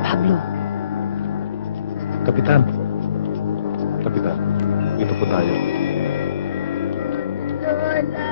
Pablo. Kapitan. Kapitan, dito po tayo. Lola!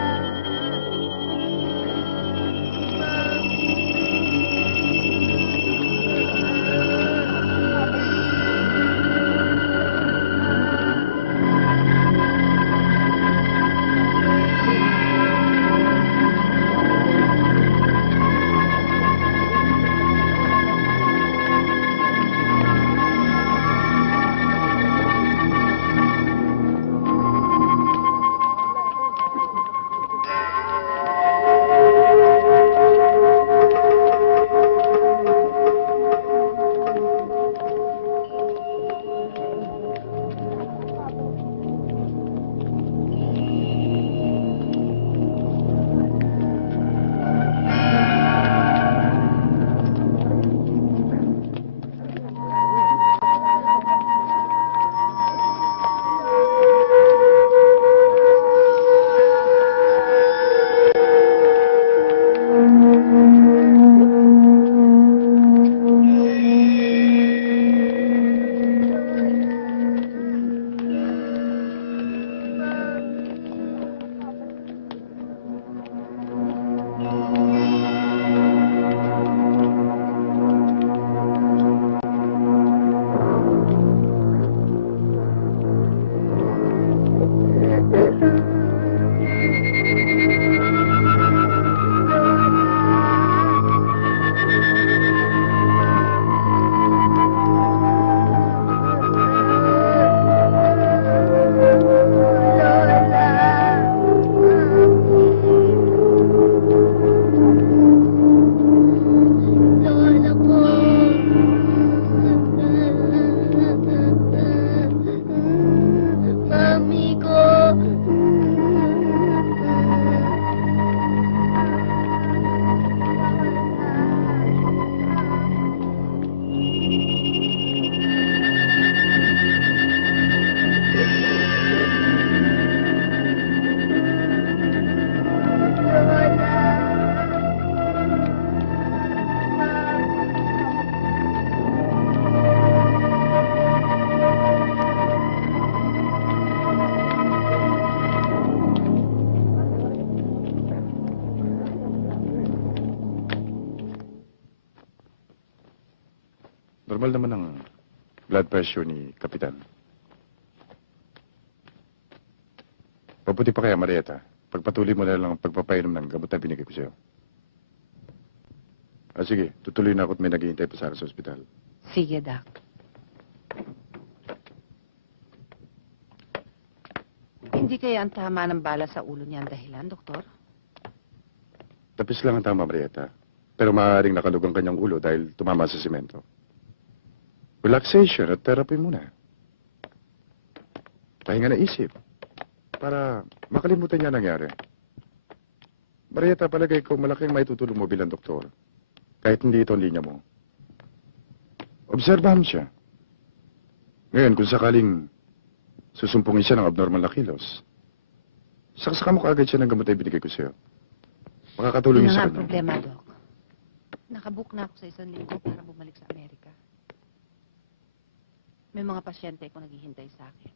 Normal naman ang blood pressure ni Kapitan. Mabuti pa kaya, Marieta, pagpatuloy mo na lang ang pagpapainom ng gamot na binigay ko sa'yo. Sige, tutuloy na ako at may naghihintay pa sa akin sa ospital. Sige, Doc. Hindi kaya ang tama ng bala sa ulo niya ang dahilan, Doktor? Tapis lang ang tama, Marieta. Pero maaaring nakalugang kanyang ulo dahil tumama sa simento. Relaxation at therapy muna. Pahinga na isip. Para makalimutan niya nangyari. Marieta, palagay ko malaking may tutulong mo bilang doktor. Kahit hindi ito ang linya mo. Obserbahan siya. Ngayon, kung sakaling susumpungin siya ng abnormal na kilos, saksakan mo kaagad siya ng gamot na ibinigay ko sa'yo. Makakatulong Yun yun nga sa ang kanya. problema, Doc. Nakabook na ako sa 1 linggo para bumalik sa Amerika. May mga pasyente ko naghihintay sa akin.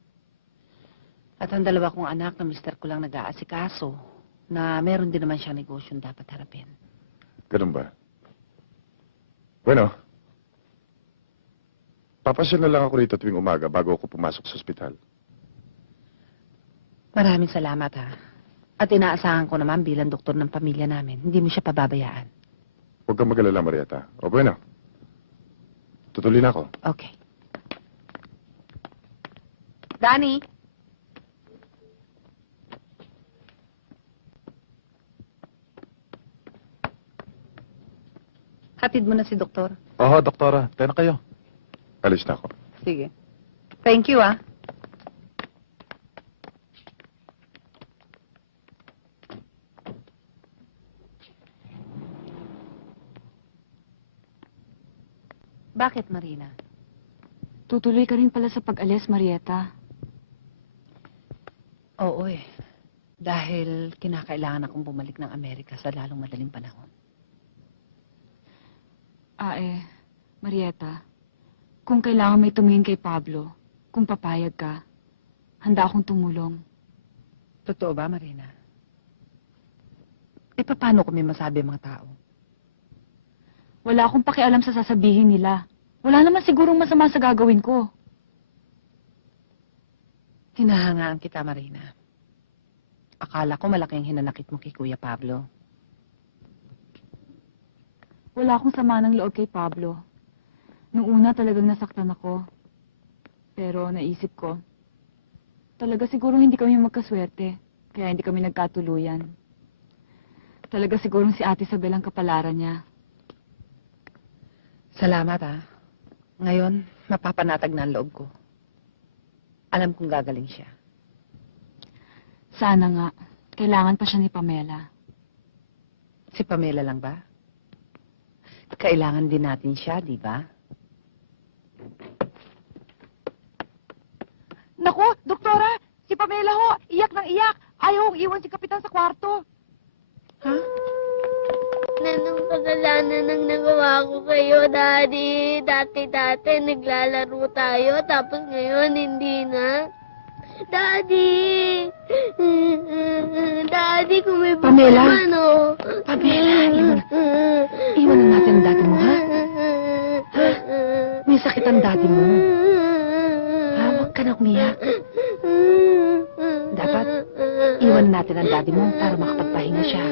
At ang 2 kong anak na mister ko lang nag-aasikaso na meron din naman siyang negosyong dapat harapin. Ganun ba? Bueno, papasyal na lang ako rito tuwing umaga bago ako pumasok sa ospital. Maraming salamat, ha. At inaasahan ko naman bilang doktor ng pamilya namin, hindi mo siya pababayaan. Huwag kang mag-alala, Marieta. O bueno, tutuloy na ako. Okay. Danny! Hatid mo na si doktor. Oo, doktora. Tayo na kayo. Alis na ako. Sige. Thank you, ah. Bakit, Marina? Tutuloy ka rin pala sa pag-alis, Marieta. Oo eh. Dahil kinakailangan akong bumalik ng Amerika sa lalong madaling panahon. Marieta, kung kailangan may tumingin kay Pablo, kung papayag ka, handa akong tumulong. Totoo ba, Marina? Eh, paano ko may masabi ang mga tao? Wala akong pakialam sa sasabihin nila. Wala naman sigurong masama sa gagawin ko. Hinahangaan kita, Marina. Akala ko malaking hinanakit mo kay Kuya Pablo. Wala akong sama ng loob kay Pablo. Nung una talagang nasaktan ako. Pero naisip ko, talaga sigurong hindi kami magkaswerte. Kaya hindi kami nagkatuluyan. Talaga sigurong si Ate Isabel ang kapalaran niya. Salamat, ah. Ngayon, mapapanatag na ang loob ko. Alam kong gagaling siya. Sana nga. Kailangan pa siya ni Pamela. Si Pamela lang ba? Kailangan din natin siya, di ba? Naku, doktora! Si Pamela ho, iyak ng iyak. Ayaw iwan si Kapitan sa kwarto. Ha? Anong kasalanan ang nagawa ko kayo, Daddy? Dati-dati naglalaro tayo, tapos ngayon hindi na. Daddy! Daddy, kung may Pamela? ano? Pamela, iwanan natin ang dati mo, ha? May sakit ang dati mo. Ha, huwag ka na umiyak. Dapat, iwanan natin ang daddy mo para makapagpahinga siya.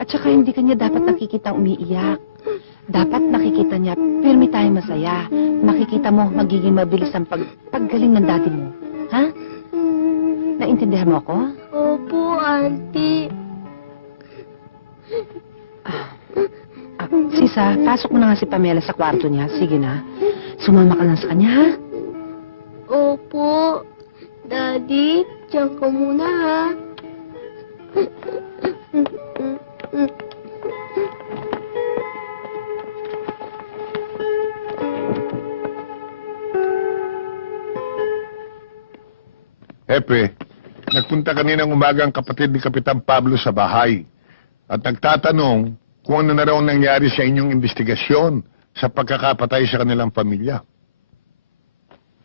At saka hindi kanya dapat nakikita umiiyak. Dapat nakikita niya, pirmi tayo masaya. Makikita mo, magiging mabilis ang paggaling ng daddy mo. Ha? Naintindihan mo ako? Opo, Auntie. Sisa, pasok mo na nga si Pamela sa kwarto niya. Sige na. Sumama ka lang sa kanya, ha? Opo. Daddy, diyan ka muna, ha? Hepe, nagpunta kaninang umaga ang kapatid ni Kapitan Pablo sa bahay at nagtatanong kung ano na raw ang nangyari sa inyong investigasyon sa pagkakapatay sa kanilang pamilya.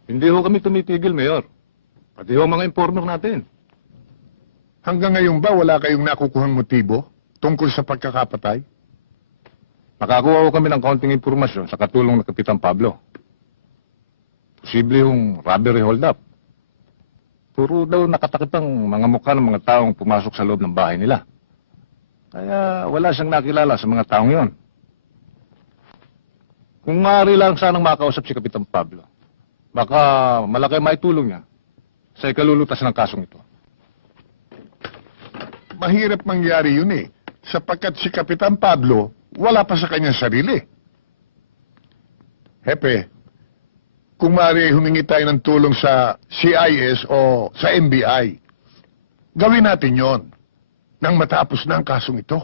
Hindi ho kami tumitigil, Mayor. Pati ho mga informer natin. Hanggang ngayon ba wala kayong nakukuhang motibo tungkol sa pagkakapatay? Nakakuha ho kami ng kaunting impormasyon sa katulong ng Kapitan Pablo. Posible yung robbery hold-up. Puro daw nakatakip ang mga mukha ng mga taong pumasok sa loob ng bahay nila. Kaya wala siyang nakilala sa mga taong yon. Kung maaari lang sanang makausap si Kapitan Pablo, baka malaki maitulong niya sa ikalulutas ng kasong ito. Mahirap mangyari yun eh, sapagkat si Kapitan Pablo wala pa sa kanyang sarili. Hepe, kung maaari humingi tayo ng tulong sa CIS o sa NBI, gawin natin yon nang matapos na ang kasong ito.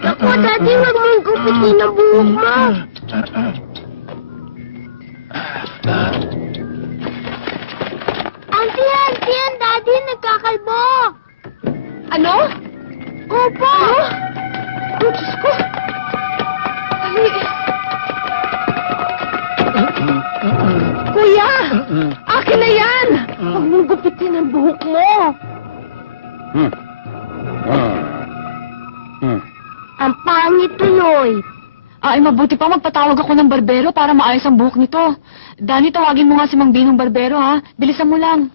Naku, Daddy, wag mong gupitin ang buhok mo. Auntie, ang Daddy, nagkakalbo. Ano? Opo. Oh, Diyos ko! Dali! Kuya! Akin na yan! Huwag mong gupitin ang buhok mo! Ang pangit tuloy. Ay, mabuti pa magpatawag ako ng barbero para maayos ang buhok nito. Dani, tawagin mo nga si Mang Binong Barbero, ha? Bilisan mo lang.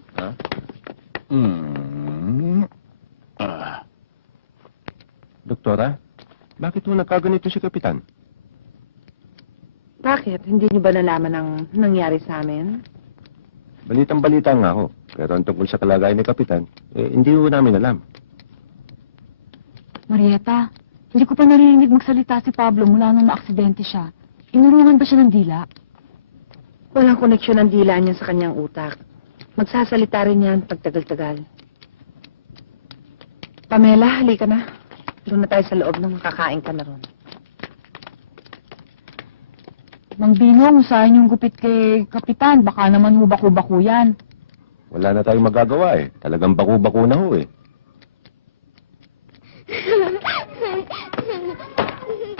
Doktora, bakit mo nagkaganito si Kapitan? Bakit? Hindi niyo ba nalaman ang nangyari sa amin? Balitang-balita nga ako. Pero ang tungkol sa kalagayan ni Kapitan, hindi ho namin alam. Marieta, hindi ko pa narinig magsalita si Pablo mula nung naaksidente siya. Inurungan ba siya ng dila? Walang koneksyon ang dila niya sa kanyang utak. Magsasalita rin yan pag tagal-tagal. Pamela, halika na. Doon na tayo sa loob nung makakain ka na ron. Mang Binong, usahin yung gupit kay Kapitan. Baka naman ho baku-baku yan. Wala na tayong magagawa eh. Talagang baku-baku na ho eh.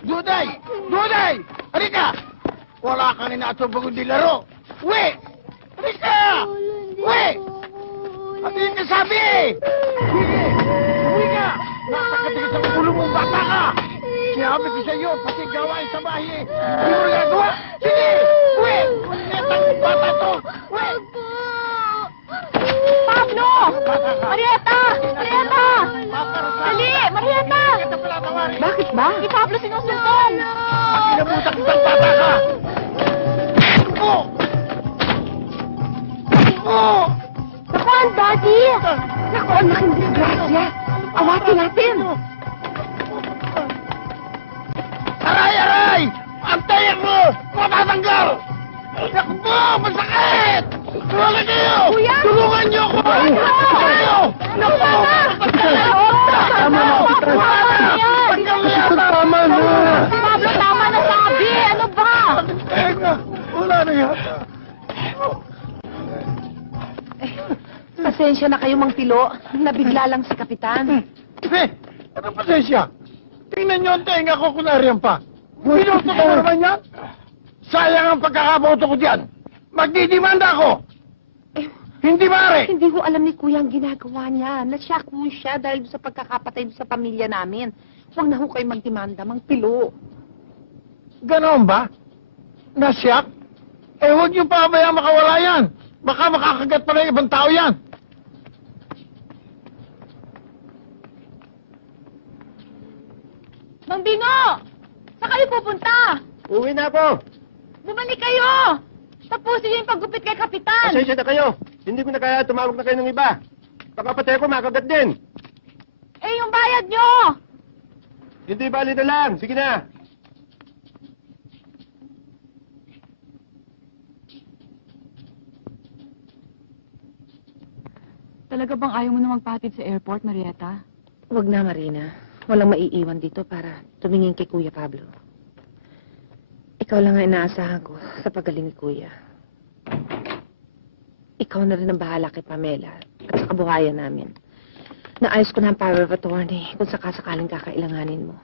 Duday! Duday! Halika! Wala ka na natubag hindi laro! Uwi! Halika! Uwi! At yun nasabi eh! Sige! Uwi ka! Napakatigit ang ulo mong bata ka! Sinabi ko sa iyo, pati gawain sa bahay eh! Hindi mo nagagawa! Sige! Uwi! Netang bata to! Uwi! Pablo! Marieta! Marieta! Dali! Marieta! Bakit ba? Si Pablo sinusultong! Pinabutak kitang bata ka! Ako! Ako! Naku, ang daddy! Naku, ang laking disgrasya! Awatin natin! Aray! Aray! Antayan mo! Matatanggal! Naku po! Masakit! Tulungan niyo! Kuya! Tulungan niyo ako! Kayo! Naku! Tama na! Tanggal na yata! Tama na! Pablo, tama na sabi! Ano ba? Teka! Wala na yata! Pasensya na kayo, Mang Pilo. Nabigla lang si Kapitan. Anong pasensya? Tingnan niyo ang tenga ko kung nariyan pa. Pinuto ko naman yan? Sayang ang pagkakaboto ko diyan. Magdidimanda ako! Hindi mare! Hindi ko alam ni Kuya ang ginagawa niya. Nasyak mo siya dahil sa pagkakapatay sa pamilya namin. Huwag na ho kayo magdemanda, Mang Pilo. Ganon ba? Nasyak? Eh, huwag niyo pa bayang makawala yan. Baka makakagat pa ng ibang tao yan. Mang Bino! Saan kayo pupunta? Uwi na ako! Bumalik kayo! Tapusin niyo yung paggupit kay Kapitan! Pasensya na kayo. Hindi ko na kaya tumawag na kayo ng iba. Baka patay ko makagat din. Eh, yung bayad niyo! Hindi bali na lang. Sige na. Talaga bang ayaw mo na magpahatid sa airport, Marieta? Huwag na, Marina. Walang maiiwan dito para tumingin kay Kuya Pablo. Ikaw lang ang inaasahan ko sa pagaling ni Kuya. Ikaw na rin ang bahala kay Pamela at sa kabuhayan namin. Naayos ko na ang power of attorney kung sakasakaling kakailanganin mo.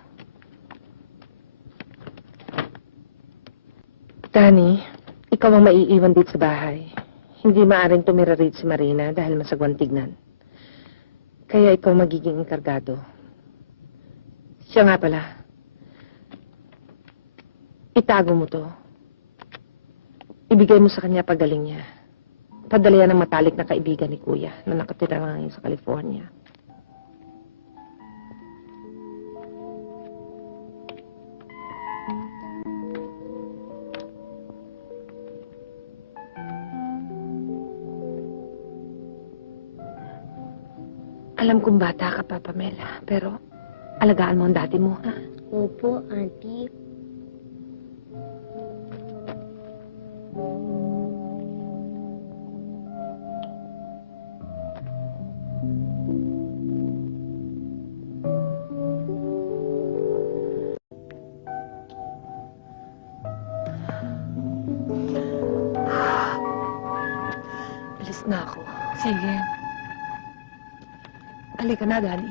Danny, ikaw ang maiiwan dito sa bahay. Hindi maaaring tumira rito si Marina dahil masagwan tignan. Kaya ikaw magiging enkargado. Siya nga pala. Itago mo to. Ibigay mo sa kanya pagaling niya. Padala yan ng matalik na kaibigan ni Kuya na nakatira ngayon sa California. Alam kong bata ka pa, Pamela, pero alagaan mo ang dati mo, ha? Opo, Auntie. Alis na ako. Sige. Halika na, Dani.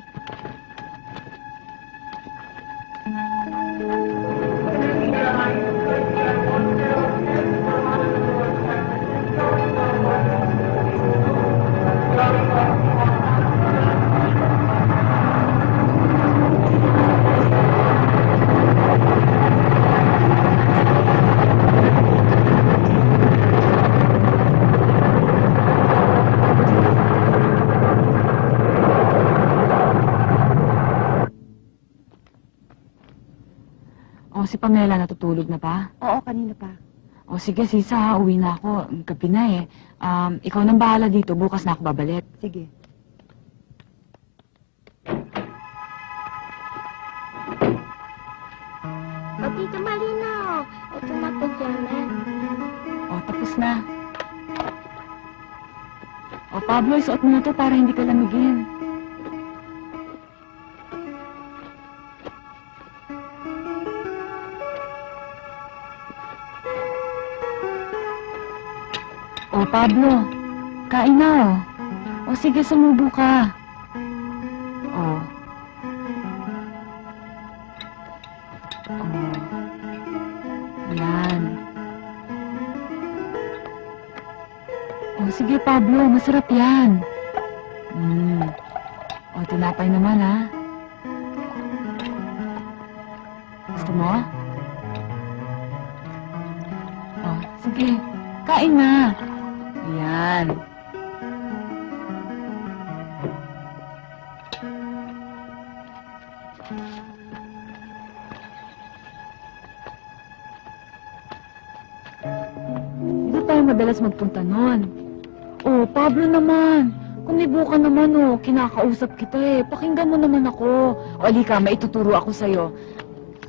O, si Pamela natutulog na ba? Oo, kanina pa. O sige, Sisa, ha, uwi na ako. Gabi na eh. Ikaw nang bahala dito. Bukas na ako babalik. Sige. O, Tita Marina, ito na pajama. O, tapos na. O, Pablo, isuot mo na to para hindi ka lamigin. O, Pablo, kain na, o. O, sige, sumubo ka. O. O. Yan. O, sige, Pablo, masarap yan. O, tinapay naman, ha? Gusto mo? O, sige, kain na. Yan. Dito tayo madalas magpunta nun. Oh, Pablo naman. Kumibo ka naman, oh. Kinakausap kita eh. Pakinggan mo naman ako. O, alika, maituturo ako sa'yo.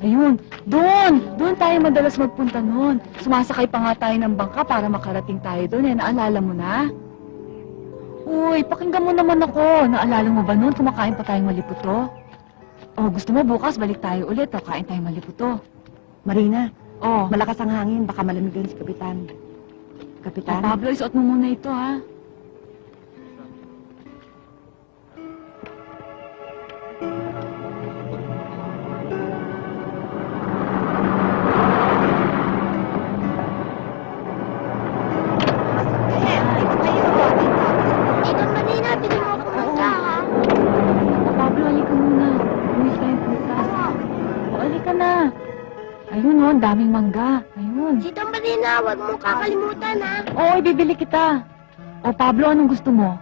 Ayun, doon! Doon tayo madalas magpunta nun. Sumasakay pa nga tayo ng bangka para makarating tayo doon eh. Naalala mo na? Uy, pakinggan mo naman ako. Naalala mo ba noon kumakain pa tayong maliputo? Oh, gusto mo bukas balik tayo ulit o kain tayong maliputo? Marina, Oh, malakas ang hangin. Baka malamig din si Kapitan. oh, Kapitan? Pablo, isuot mo muna ito ha. Tita Marina, bigyan mo ako ng ha? Oh, Pablo, halika muna. Bumili tayong prutas. Oh, halika na. Ayun oh, ang daming mangga. Ayun. Tita Marina, huwag mo kakalimutan ha? Oo, ibibili kita. O Pablo, anong gusto mo?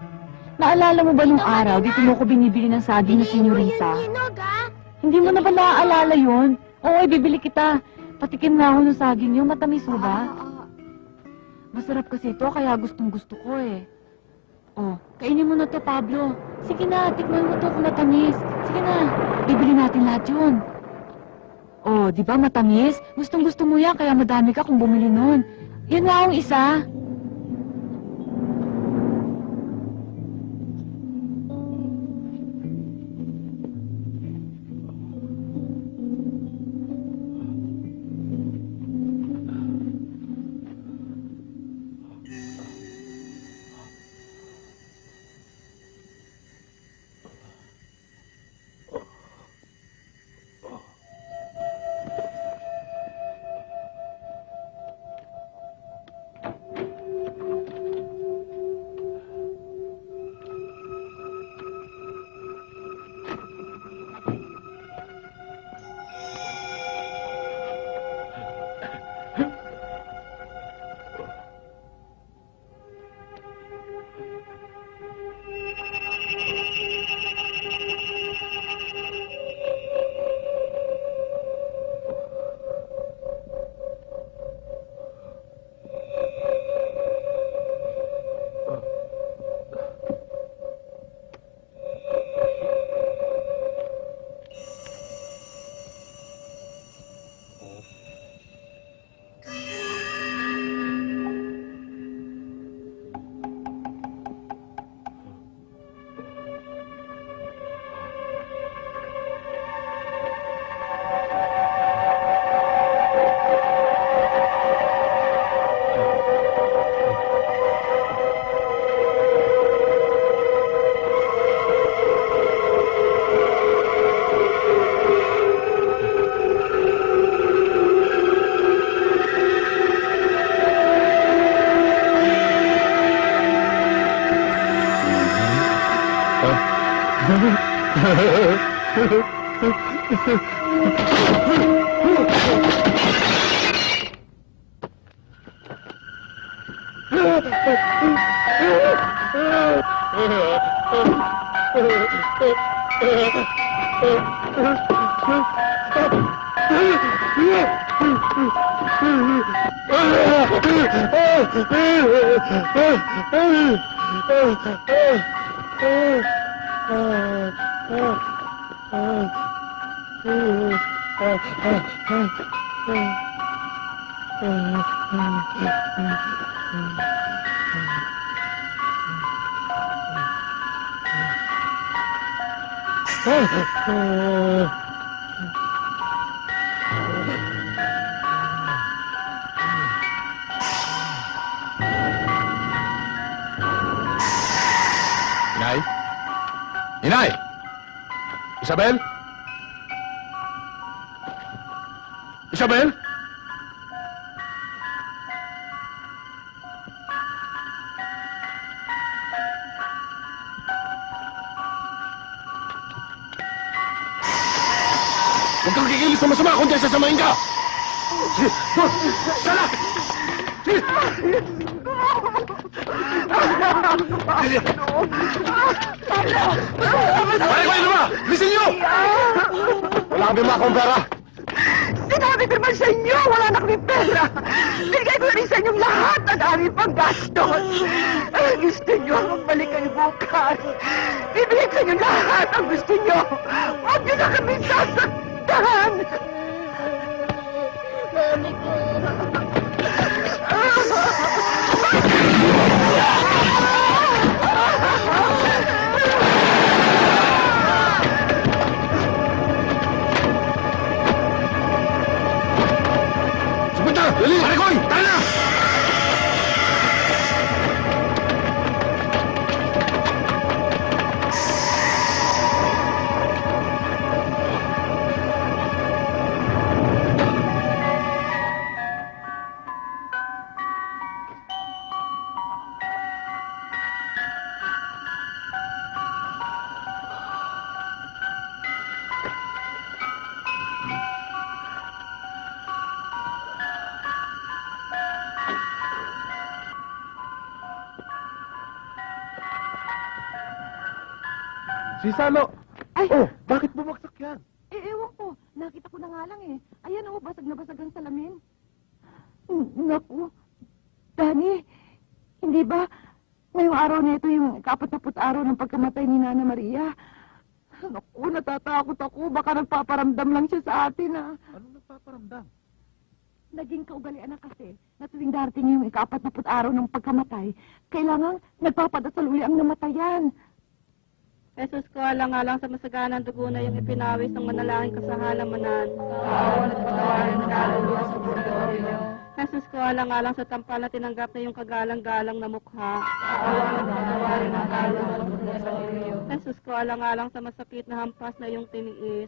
Naalala mo ba nung araw, dito mo ko binibili ng saging na senyorita? Yung hinog ha? Hindi mo na ba naaalala yun? Oo, ibibili kita. Patikim nga ako ng saging yun. Matamis mo ba? Masarap kasi ito, kaya gustong gusto ko eh. Oh, kainin mo na to, Pablo. Sige na, tikman mo to kung matamis. Sige na, bibili natin lahat yun. Oh, di ba matamis? Gustong gusto mo yan, kaya madami ka kung bumili nun. Yan nga ang isa. Inay? Inay! Isabel? Isabel? Huwag kang kikilos na masama kundi sasamahin ka! Sana! Pare ko, ano ba? Listen nyo! Wala kami makakong pera! Sinabi ko naman sa inyo, wala na kami pera. Bigay ko rin sa inyong lahat ang aming panggastos. Gusto nyo, magbalik kayo bukas. Bibigay ko sa inyo lahat ang gusto nyo. Huwag nyo na kami sasaktan. Supunta! Dali! Pare ko! Tara na! Si Salo! Ay! Oh, bakit bumagsak yan? Ewan ko. Nakita ko na nga lang eh. Ayan o, basag na basag ang salamin. Naku. Dani, hindi ba ngayong araw na ito yung 40 araw ng pagkamatay ni Nana Maria? Naku, natatakot ako. Baka nagpaparamdam lang siya sa atin ah. Anong nagpaparamdam? Naging kaugalian na kasi na tuwing darating yung 40 araw ng pagkamatay, kailangan nagpapadasal uli ang namatayan. Jesus ko, alang-alang sa masaganang dugo na yung ipinawis ng manalangin ko sa halamanan. Jesus ko, alang-alang sa tampal na tinanggap na yung kagalang-galang na mukha. Jesus ko, alang-alang sa masakit na hampas na yung tiniis.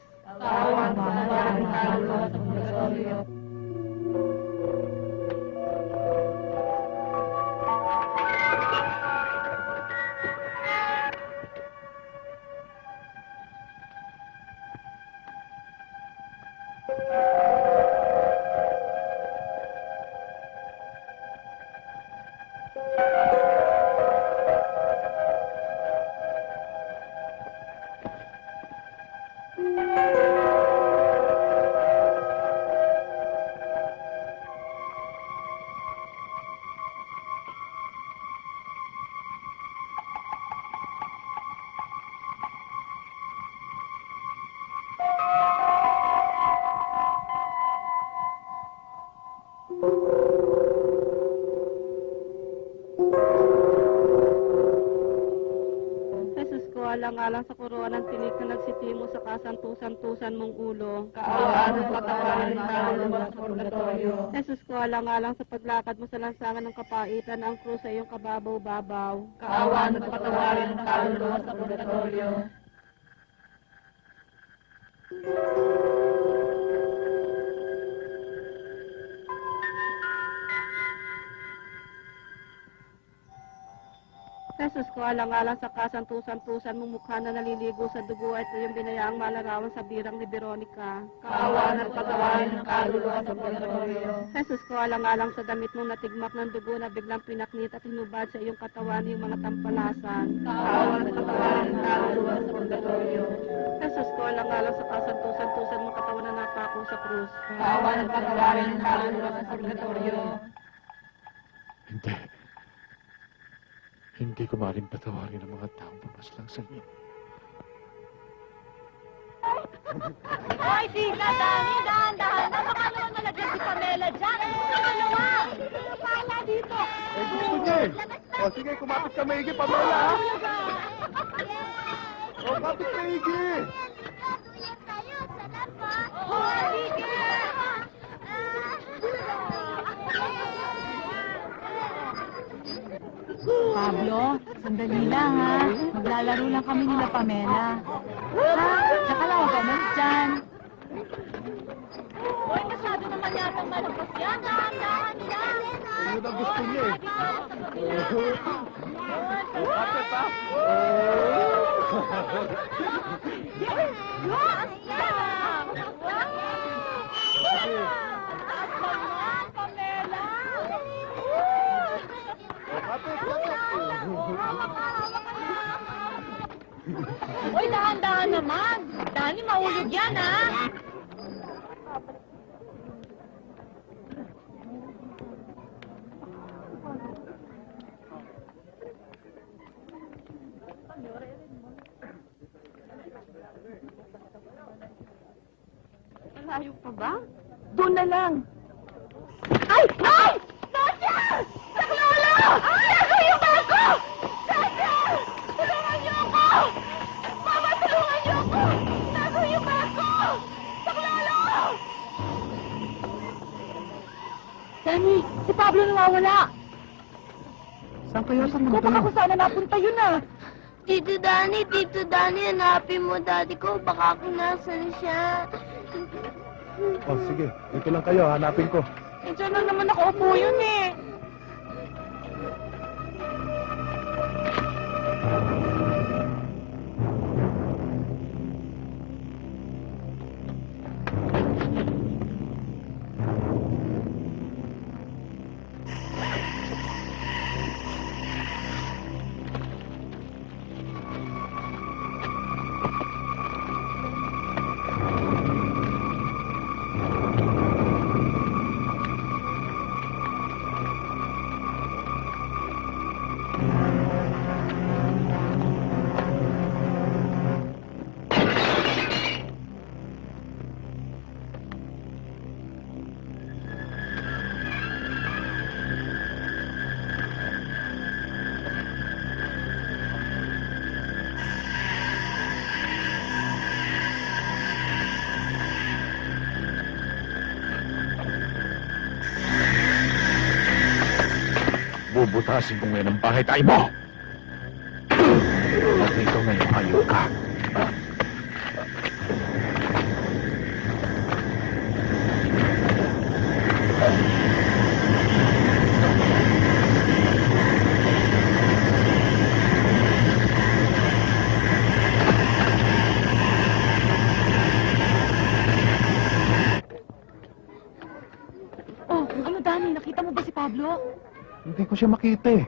Jesus ko, alang-alang sa kuruan ng tinik na nagsitimo sa kasantusan-tusan mong ulo. Kaawaan at patawarin ng kaluluwa sa purgatorio. Jesus ko, alang-alang sa paglakad mo sa lansangan ng kapaitan na ang krus sa iyong kababaw-babaw. Kaawaan at patawarin ng kaluluwa sa purgatorio. Jesus ko, alang-alang sa kasantusan-tusan mong mukha na naliligo sa dugo at iyong binayaang malarawan sa birang ni Veronica. Kaawaan at patawarin ng kaluluwa sa purgatorio. Jesus ko, alang-alang sa damit mong natigmak ng dugo na biglang pinaknit at hinubad sa iyong katawan yung mga tampalasan. Kaawaan at patawarin ng kaluluwa sa purgatorio. Jesus ko, alang-alang sa kasantusan-tusan mong katawan na napako sa krus. Kaawaan at patawarin ng kaluluwa sa purgatorio. Hindi. Hindi ko maaaring patawarin ang mga taong pumaslang sa inyo. Ay, tika, Dani, dahan-dahan na. Baka naman malagyan si Pamela dyan. Dalawa! Pala dito! Eh, gusto niya eh. O, sige, kumapit ka maigi, Pamela, ha? O, kapit maigi! Pablo, sandali lang ha. Maglalaro lang kami nila Pamela. Ha? Tsaka lang, huwag ka umalis dyan. Uy, masyado naman yatang malabas yan. Dahan-dahan lang. Yun ang gusto niya eh. O, kapit, ha? Uy, dahan-dahan naman. Dani, mahulog yan, ha? Malayo pa ba? Doon na lang. Ay! Ay! Sasha! Saklolo! Nago yung bako! Sasha! Tulungan niyo ako! Mama, tulungan niyo ako! Nago yung bako! Saklolo! Danny, si Pablo nawawala. Saan kaya sa Kung baka kung sana napunta yun ah. Tito Danny, hanapin mo daddy ko. Baka kung nasan siya. O, sige. Dito lang kayo, hanapin ko. Eh, dyan lang naman nakaupo yun eh. Bubutasin ko ngayon ang bahay tayo mo! At ikaw ngayon, ayaw ka. Oh, ano Danny, nakita mo ba si Pablo? Hindi ko siya makita eh.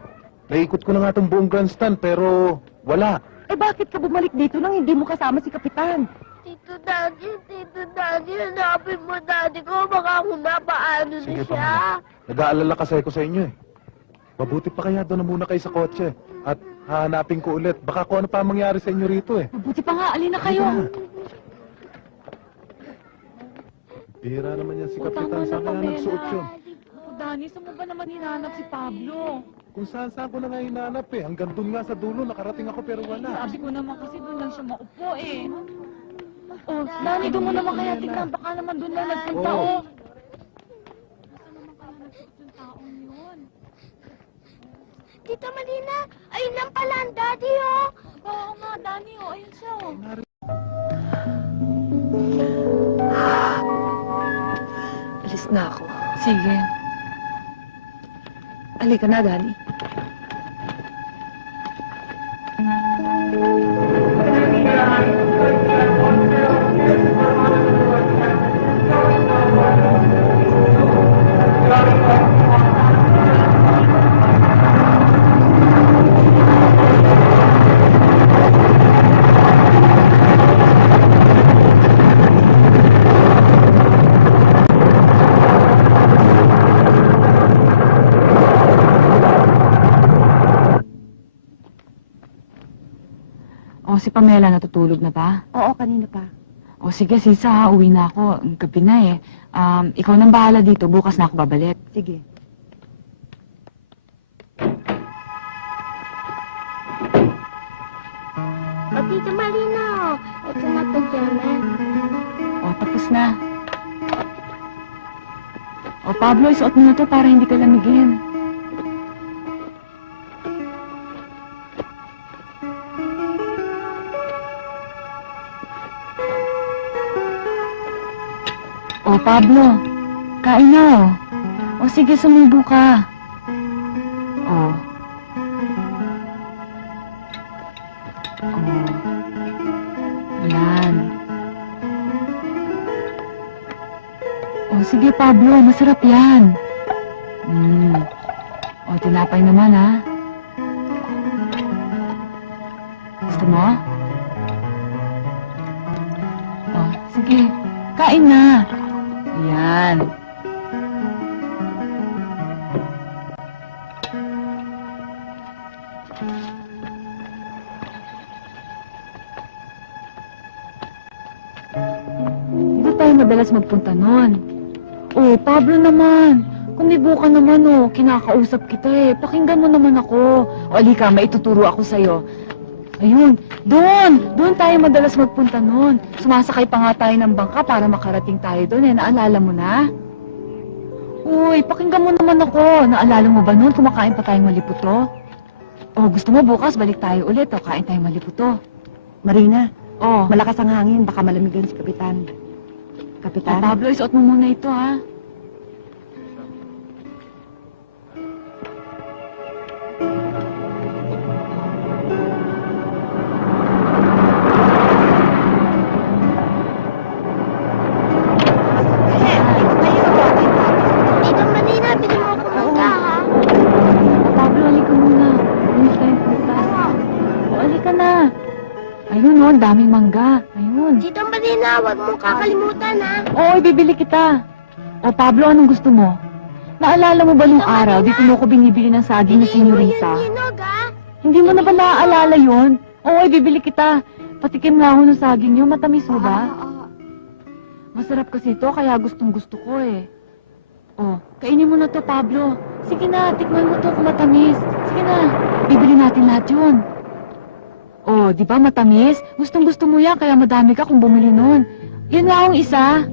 Naikot ko na nga itong buong grandstand pero wala. Eh bakit ka bumalik dito nang hindi mo kasama si Kapitan? Tito Danny, hanapin mo daddy ko. Baka kung mapaano na Sige, siya. Pamela. Nag-aalala kasi ako sa inyo eh. Mabuti pa kaya doon na muna kayo sa kotse. At hahanapin ko ulit. Baka kung ano pa mangyari sa inyo rito eh. Mabuti pa nga, alin na kayo. Bihira naman yan si O, Kapitan. tama na, Saan kaya Pamela. nagsuot yun? O, Dani, saan mo ba naman hinanap si Pablo? Kung saan ko na nga hinanap eh. Hanggang doon nga sa dulo. Nakarating ako pero wala. Sabi ko naman kasi doon lang siya maupo eh. Oh, Dani, doon mo naman kaya tingnan. Baka naman doon lang nagpunta, Oo. oh. Nasaan naman kaya nagpunta yung taong yun? Tita Marina, ayun lang pala ang daddy, oh. Oo nga, Dani, oh. Ayun siya, oh. Alis na ako. Sige. Halika na, Danny. O, si Pamela natutulog na ba? Oo, kanina pa. O, sige, Sisa, ha, uwi na ako. Gabi na eh. Ikaw nang bahala dito. Bukas na ako babalik. Sige. O, Tita Marina, ito na pajama. O, tapos na. O, Pablo, isuot mo na to para hindi ka lamigin. O, Pablo, kain na, o. O, sige, sumubo ka. O. O. Yan. O, sige, Pablo, masarap yan. O, tinapay naman, ha? Gusto mo? O, sige, kain na. Yan. Dito tayo madalas magpunta nun. Oh, Pablo naman. Kumibo ka naman, oh. Kinakausap kita, eh. Pakinggan mo naman ako. O, alika, maituturo ako sa'yo. Ayun, doon! Doon tayo madalas magpunta noon. Sumasakay pa nga tayo ng bangka para makarating tayo doon, eh. Naalala mo na? Uy, pakinggan mo naman ako. Naalala mo ba noon kumakain pa tayong maliputo? Oh, gusto mo bukas balik tayo ulit, oh. Kain tayong maliputo. Marina, Oh, malakas ang hangin. Baka malamigan si Kapitan. oh, Kapitan? Pablo, isuot mo muna ito, ha? Tita Marina, bigyan mo ako mangga, ha? Oh, Pablo, halika muna. Ulit tayong prutas. Oh, halika na. Ayun, oh, ang daming mangga. Ayun. Tita Marina, huwag mong kakalimutan, ha? Oo, ibibili kita. O, Pablo, anong gusto mo? Naalala mo ba nung araw, dito mo ko binibili ng saging na senyorita? Yung hinog, ha? Hindi mo na ba naaalala yun? Oo, ibibili kita. Patikim nga ako ng saging yun. Matamis mo ba? Oo. Masarap kasi ito, kaya gustong gusto ko eh. Oh, kainin mo na to, Pablo. Sige na, tikman mo to kung matamis. Sige na, bibili natin lahat yun. Oh, di ba matamis? Gustong gusto mo yan, kaya madami ka kung bumili nun. Yun nga ang isa.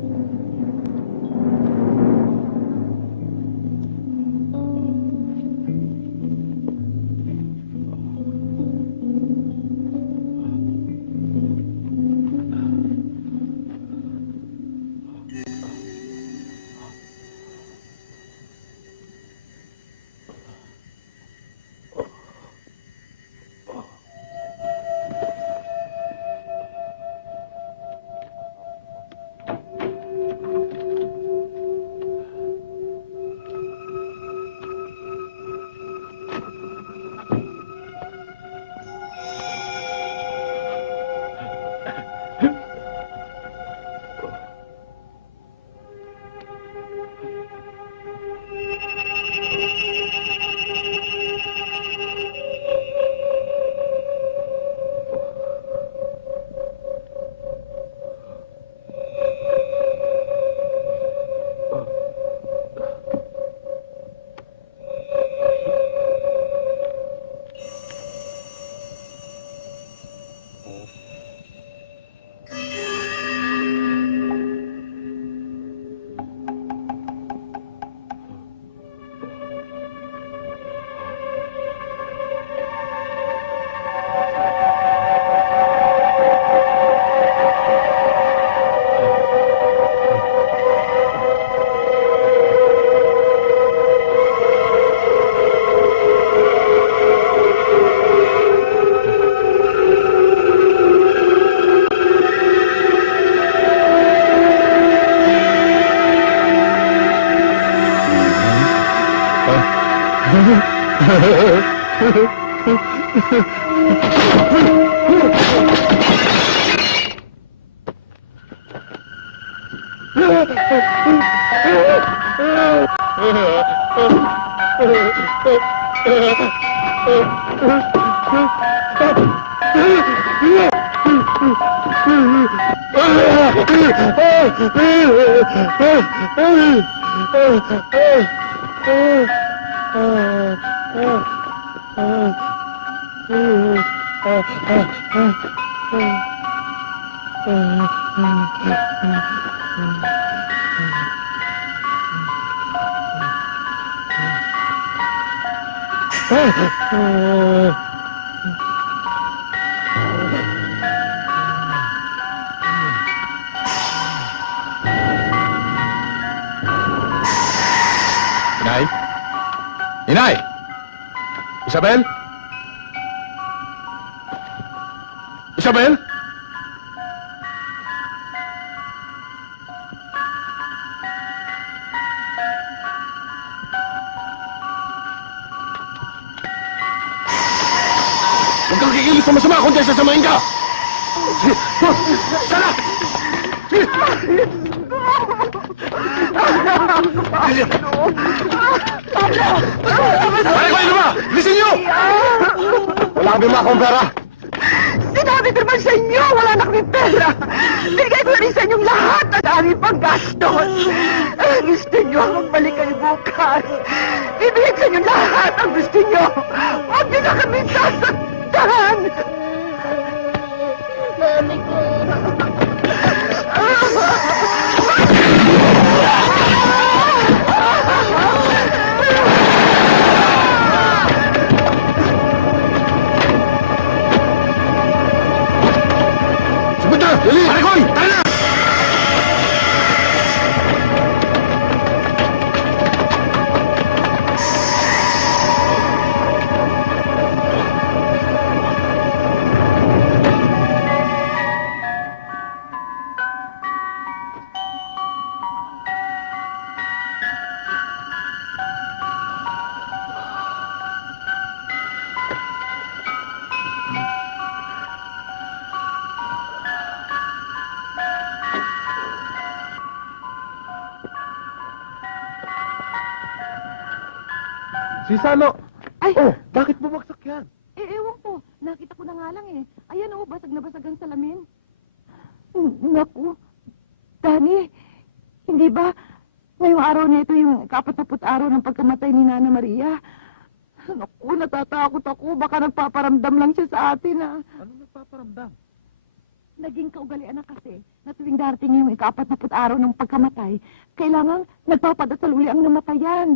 Inay? Inay! Isabel? Isabel? Huwag kang kikilos sa masama kundi sasamahin ka! Sana! Pare ko, ano ba? Listen nyo! Wala kami makakong pera. Sinabi ko naman sa inyo, wala na kami pera. Binigay ko na rin sa inyong lahat ang aming panggastos. Gusto nyo, magbalik kayo bukas. Bibigay ko sa inyo lahat ang gusto nyo. Huwag nyo na kami sasaktan. Mami ko. Sebentar! Dali! Pare ko! Tara na! Si Sano! Ay, Oh, bakit bumagsak yan? ewan ko. Nakita ko na nga lang eh. Ayan oh, basag na basag ang salamin. Naku. Dani, hindi ba ngayong araw na ito yung kapat-naput araw ng pagkamatay ni Nana Maria? Naku, natatakot ako. Baka nagpaparamdam lang siya sa atin ah. Ano nagpaparamdam? Naging kaugalian na kasi na tuwing darating yung ika-4 araw ng pagkamatay, kailangan nagpapadasal uli ang namatayan.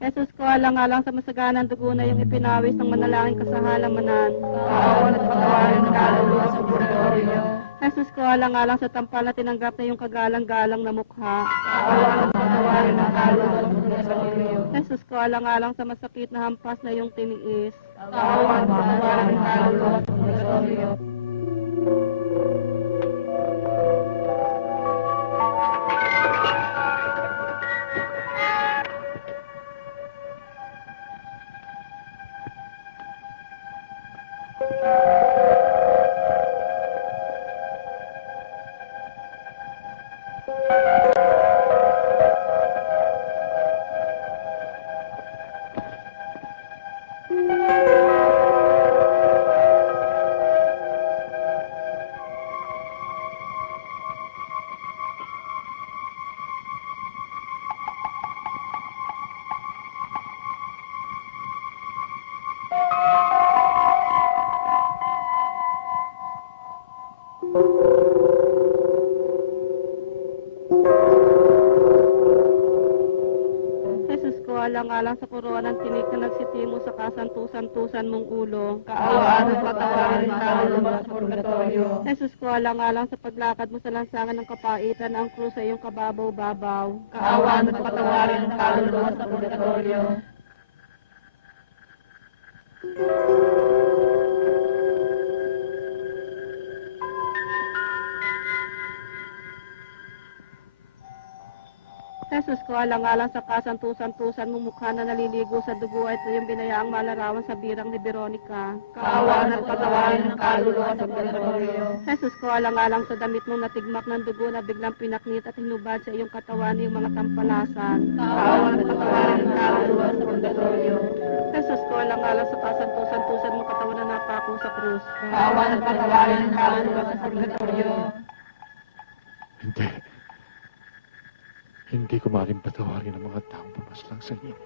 Jesus ko, alang-alang sa masaganang dugo na yung ipinawis ng manalangin kasahalamanan. Kaawaan at patawarin ng kaluluwa sa purgatorio. Jesus ko, alang-alang sa tampal na tinanggap na yung kagalang-galang na mukha. Kaawaan at patawarin ng kaluluwa sa purgatorio. Jesus ko, alang-alang sa masakit na hampas na yung tiniis. Kaawaan at patawarin ng kaluluwa sa purgatorio. Jesus ko, alang-alang sa koronang tinik na nagsitimo sa kasantusan-tusan mong ulo. Kaawaan at patawarin ng kaluluwa sa purgatorio. Jesus ko, alang-alang sa paglakad mo sa lansangan ng kapaitan, ang krus ay iyong kababaw-babaw. Kaawaan at patawarin ng kaluluwa sa purgatorio. Jesus ko, alang-alang sa kasantusan-tusan mong mukha na naliligo sa dugo at iyong binayaang malarawan sa birang ni Veronica. Kaawaan at patawarin ng kaluluwa sa purgatorio. Jesus ko, alang-alang sa damit mong natigmak ng dugo na biglang pinaknit at hinubad sa iyong katawan yung mga tampalasan. Kaawaan at patawarin ng kaluluwa sa purgatorio. Jesus ko, alang-alang sa kasantusan-tusan mong katawan na napako sa krus. Kaawaan at patawarin ng kaluluwa sa purgatorio. Hindi. Hindi ko maaaring patawarin ang mga taong pumaslang sa inyo.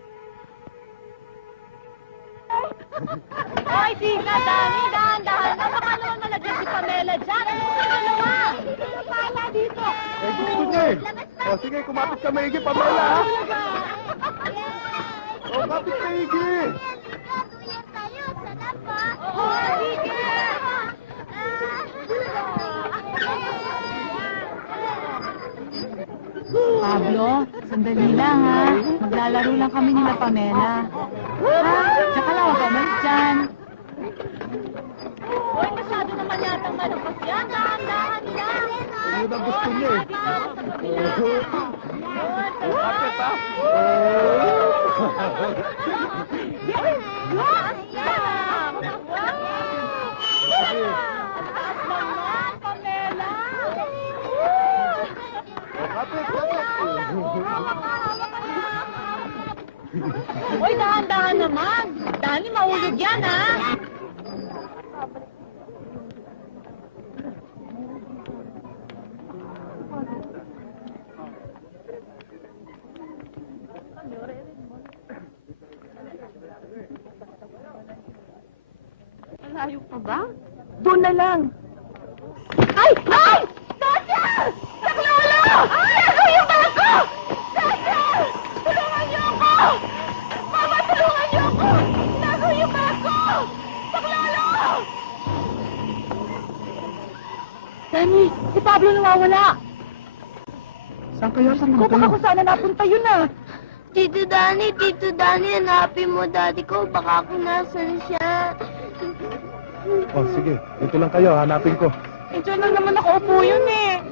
Hoy, Tina, Dani, dahan-dahan na. Baka naman malagyan si Pamela dyan. Ano mo naman? Pala dito. Eh, gusto niya eh. O, sige, kumapit ka maigi, Pamela, ha? O, kapit ka maigi. Pablo, sandali lang ha. Maglalaro lang kami nila Pamela. Ha? Tsaka lang, huwag ka umalis dyan. Hoy, masyado naman yatang malabas yan. Dahan-dahan lang. Yun ang gusto niya eh. Kapit, ha? Kapit, kapit. Hoy, dahan-dahan naman. Dani, mahulog yan, ha? Malayo pa ba? Doon na lang. Ay! Ay! Sasha! Saklolo! Nago yung bag ko! Sasha! Tulungan niyo ako! Mama, tulungan niyo ako! Nago yung bag ko! Saklolo! Dani, si Pablo nawawala. Saan kaya? Saan Kung baka kung saan na napunta yun ah. Tito Dani, hanapin mo daddy ko. Baka kung nasan siya. O, sige. Dito lang kayo, hanapin ko. Eh, dyan lang naman nakaupo yun eh.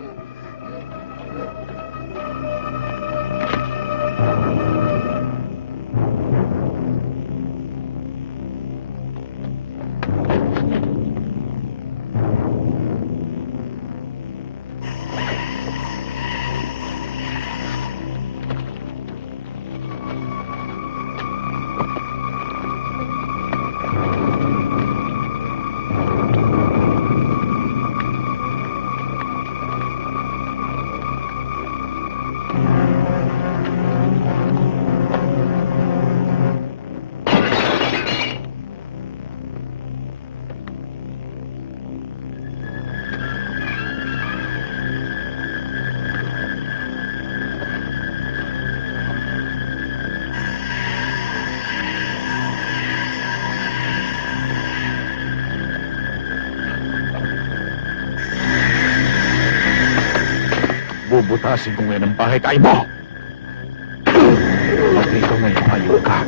Bubutasin ko ngayon ang bahay tayo mo! At ikaw ngayon, ayaw ka.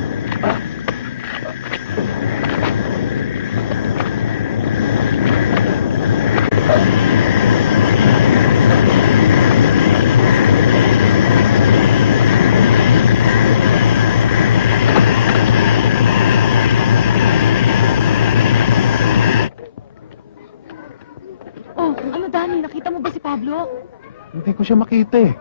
Oh, ano Dani, nakita mo ba si Pablo? Hindi ko siya makita eh.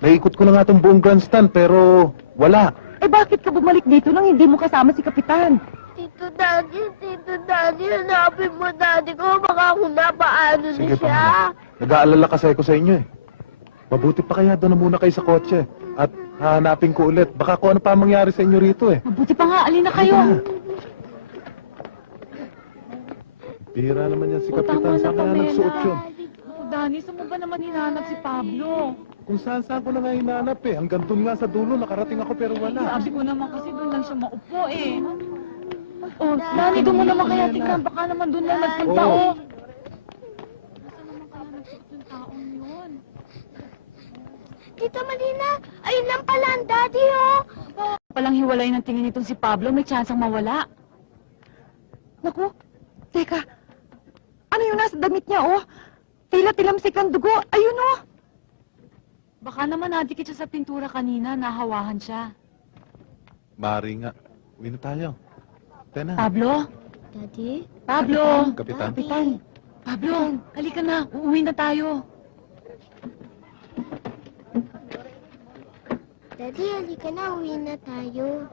Naikot ko na nga itong buong grandstand pero wala. Eh bakit ka bumalik dito nang hindi mo kasama si Kapitan? Tito Dani, hanapin mo daddy ko. Baka kung napaano na Sige, siya. Pamela. Nag-aalala kasi ako sa inyo eh. Mabuti pa kaya doon na muna kayo sa kotse. At hahanapin ko ulit. Baka kung ano pa ang mangyari sa inyo rito eh. Mabuti pa nga, alin na kayo. Bihira naman yan si Oh, Kapitan. tama na, Saan kaya Pamela. nagsuot yun? Oh, Dani, saan mo ba naman hinanap si Pablo? Kung saan ko na nga hinanap eh. Hanggang doon nga sa dulo, nakarating ako pero wala. Sabi ko naman kasi doon lang siya maupo eh. Oh, Dani, doon mo naman kaya tignan. Baka naman doon lang nagpunta, Oo. oh. Nasaan naman kaya nagsuot yung taong yun? Tita Marina, ayun lang pala ang daddy, oh. Palang hiwalay ng tingin nitong si Pablo, may tsansang mawala. Naku, teka. Ano yung nasa damit niya oh? Tila tilamsik ang dugo. Ayun oh. Baka naman nadikit siya sa pintura kanina, nahawahan siya. Mari nga. Uwi na tayo. Tena. Pablo? Daddy? Pablo! Kapitan. Kapitan! Pablo, halika na. Uuwi na tayo. Daddy, halika na. Uwi na tayo.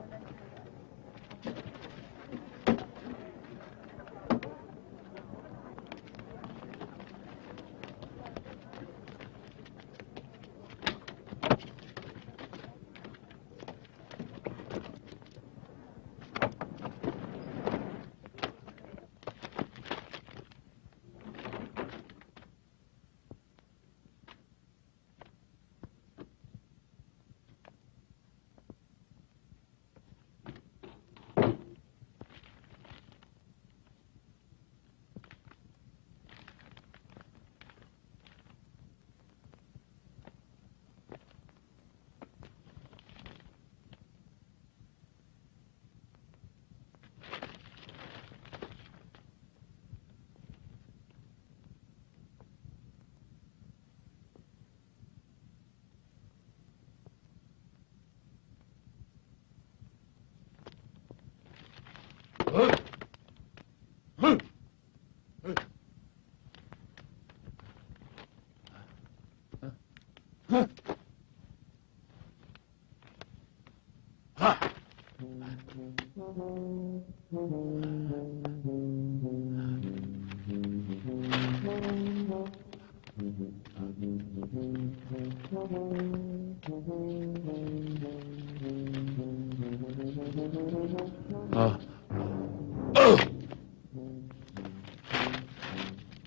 Ah.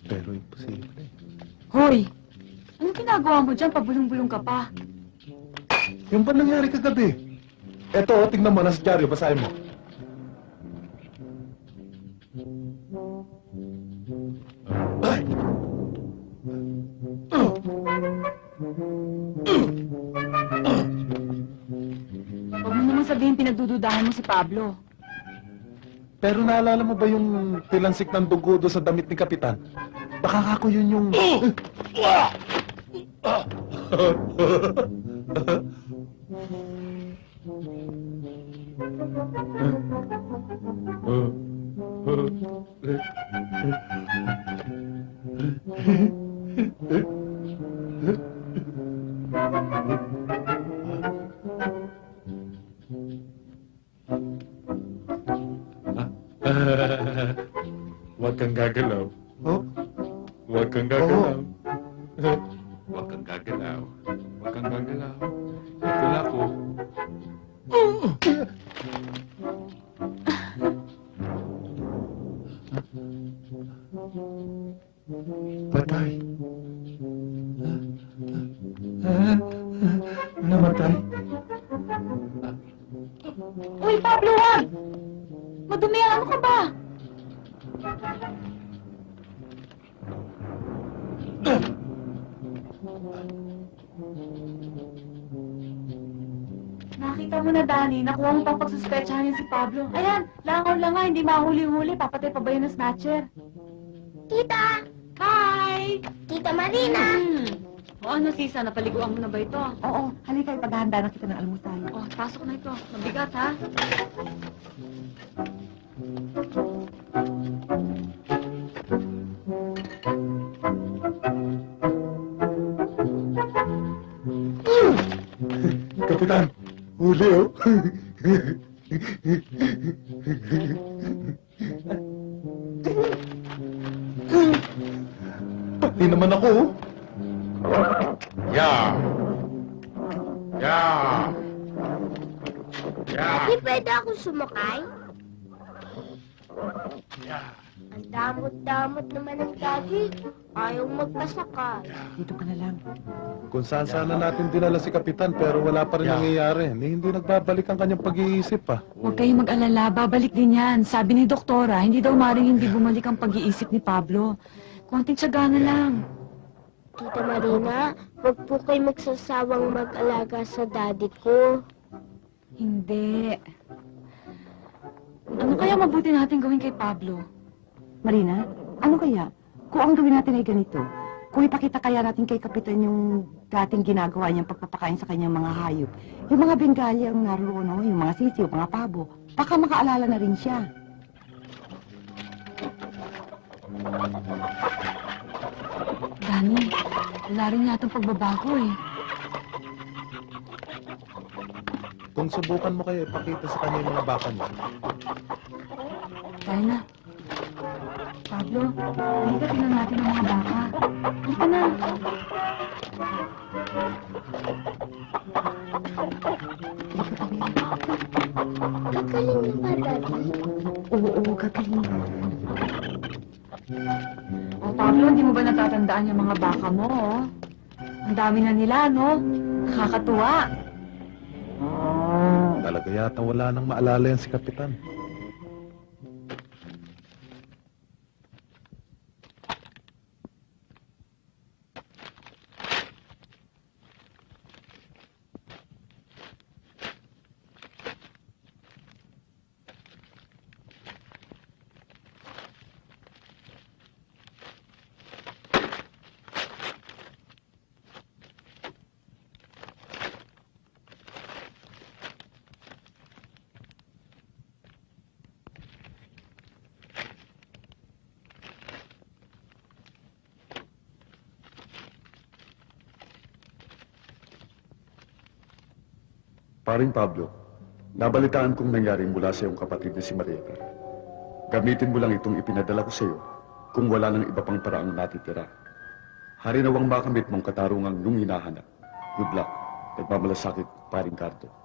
Pero imposible. Hoy! Anong ginagawa mo dyan? Pabulong-bulong ka pa. Yung ba nangyari kagabi? Eto, tingnan mo, nasa dyaryo, basahin mo. Ay! Huwag mo naman sabihin pinagdududahan mo si Pablo. Pero naalala mo ba yung tilansik ng dugo doon sa damit ni Kapitan? Baka ako yun yung... Huwag kang gagalaw. Oh? Huwag kang gagalaw. Huwag kang gagalaw. Huwag kang gagalaw. Ito na ako. Patay. Namatay. Uy, Pablo, wag! Madumi yan, ano ka ba? Nakita mo na, Danny. Nakuha mo pang pagsuspetsahan yun si Pablo. Ayan, langaw lang nga, hindi mahuli-huli. Papatay pa ba yun ng snatcher? Tita! Hi! Tita Marina! O ano, Sisa, napaliguan mo na ba ito? Oo, halika, ipaghahanda na kita ng almusal. Oh, pasok na ito. Mabigat, ha? Kapitan, huli oh. Pati naman ako oh. Yeah. Yeah. Yeah. Di pwede ako sumakay? Ang damot-damot naman ng daddy. Ayaw magpasakay. Dito ka na lang. Kung saan sana natin dinala si Kapitan pero wala pa rin nangyayari. Hindi nagbabalik ang kanyang pag-iisip ah. Huwag kayong mag-alala, babalik din yan. Sabi ni Doktora, hindi daw maring hindi bumalik ang pag-iisip ni Pablo. Konting tiyaga na lang. Tita Marina, huwag po kayo magsasawang mag-alaga sa daddy ko. Hindi. Ano kaya mabuti natin gawin kay Pablo? Marina, ano kaya? Kung ang gawin natin ay ganito, kung ipakita kaya natin kay Kapitan yung dating ginagawa niyang pagpapakain sa kanyang mga hayop, yung mga bengali ang naroon, oh, yung mga sisiw, mga pabo, baka makaalala na rin siya. Dani, wala rin yatang pagbabago eh. Kung subukan mo kayo ipakita sa kanya yung mga baka niya. Kaya na. Pablo, halika tingnan natin ang mga baka. Halika na. Gagaling na ba, daddy? Oo, gagaling. O Pablo, hindi mo ba natatandaan yung mga baka mo, oh? Ang dami na nila, no? Nakakatuwa. Talaga yata wala nang maalala yan si Kapitan. Paring Pablo, Nabalitaan kong nangyaring mula sa iyong kapatid na si Marieta. Gamitin mo lang itong ipinadala ko sa iyo kung wala nang iba pang paraang natitira. Hari nawang makamit mong katarungang nung hinahanap. Good luck. Nagmamalasakit, paring Cardo.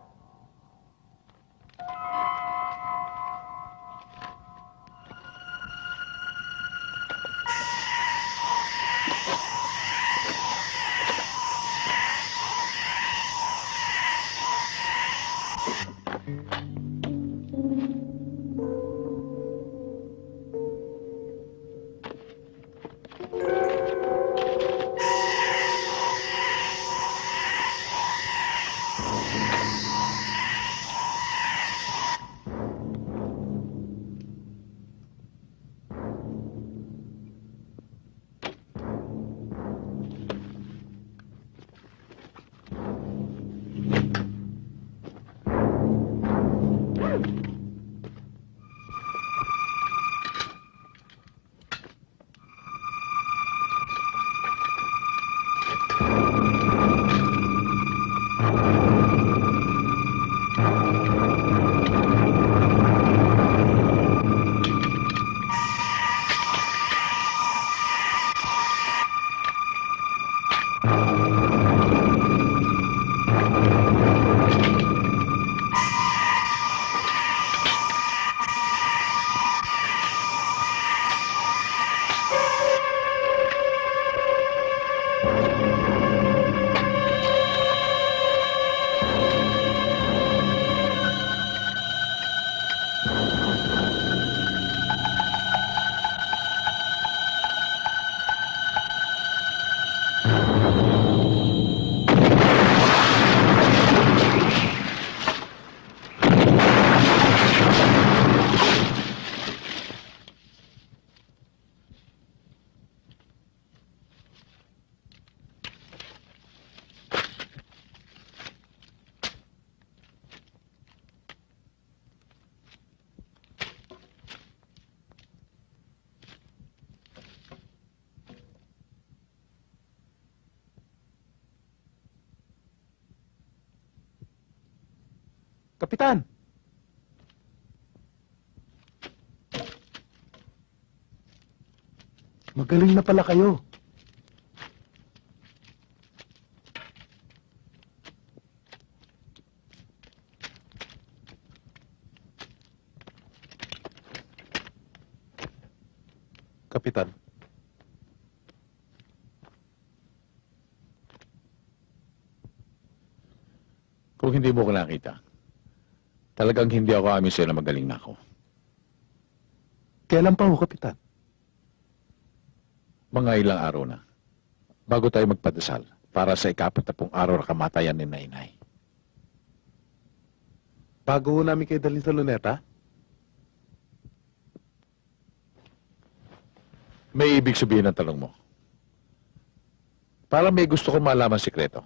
Kapitan! Magaling na pala kayo. Kapitan. Kung hindi mo ko nakita, talagang hindi ako amin sa'yo na magaling na ako. Kailan pa ho, Kapitan? Mga ilang araw na, bago tayo magpadasal para sa 40 araw na kamatayan ni Nainay. Bago ho namin kayo dalhin sa luneta? May ibig sabihin ng tanong mo. Parang may gusto kong malaman sikreto.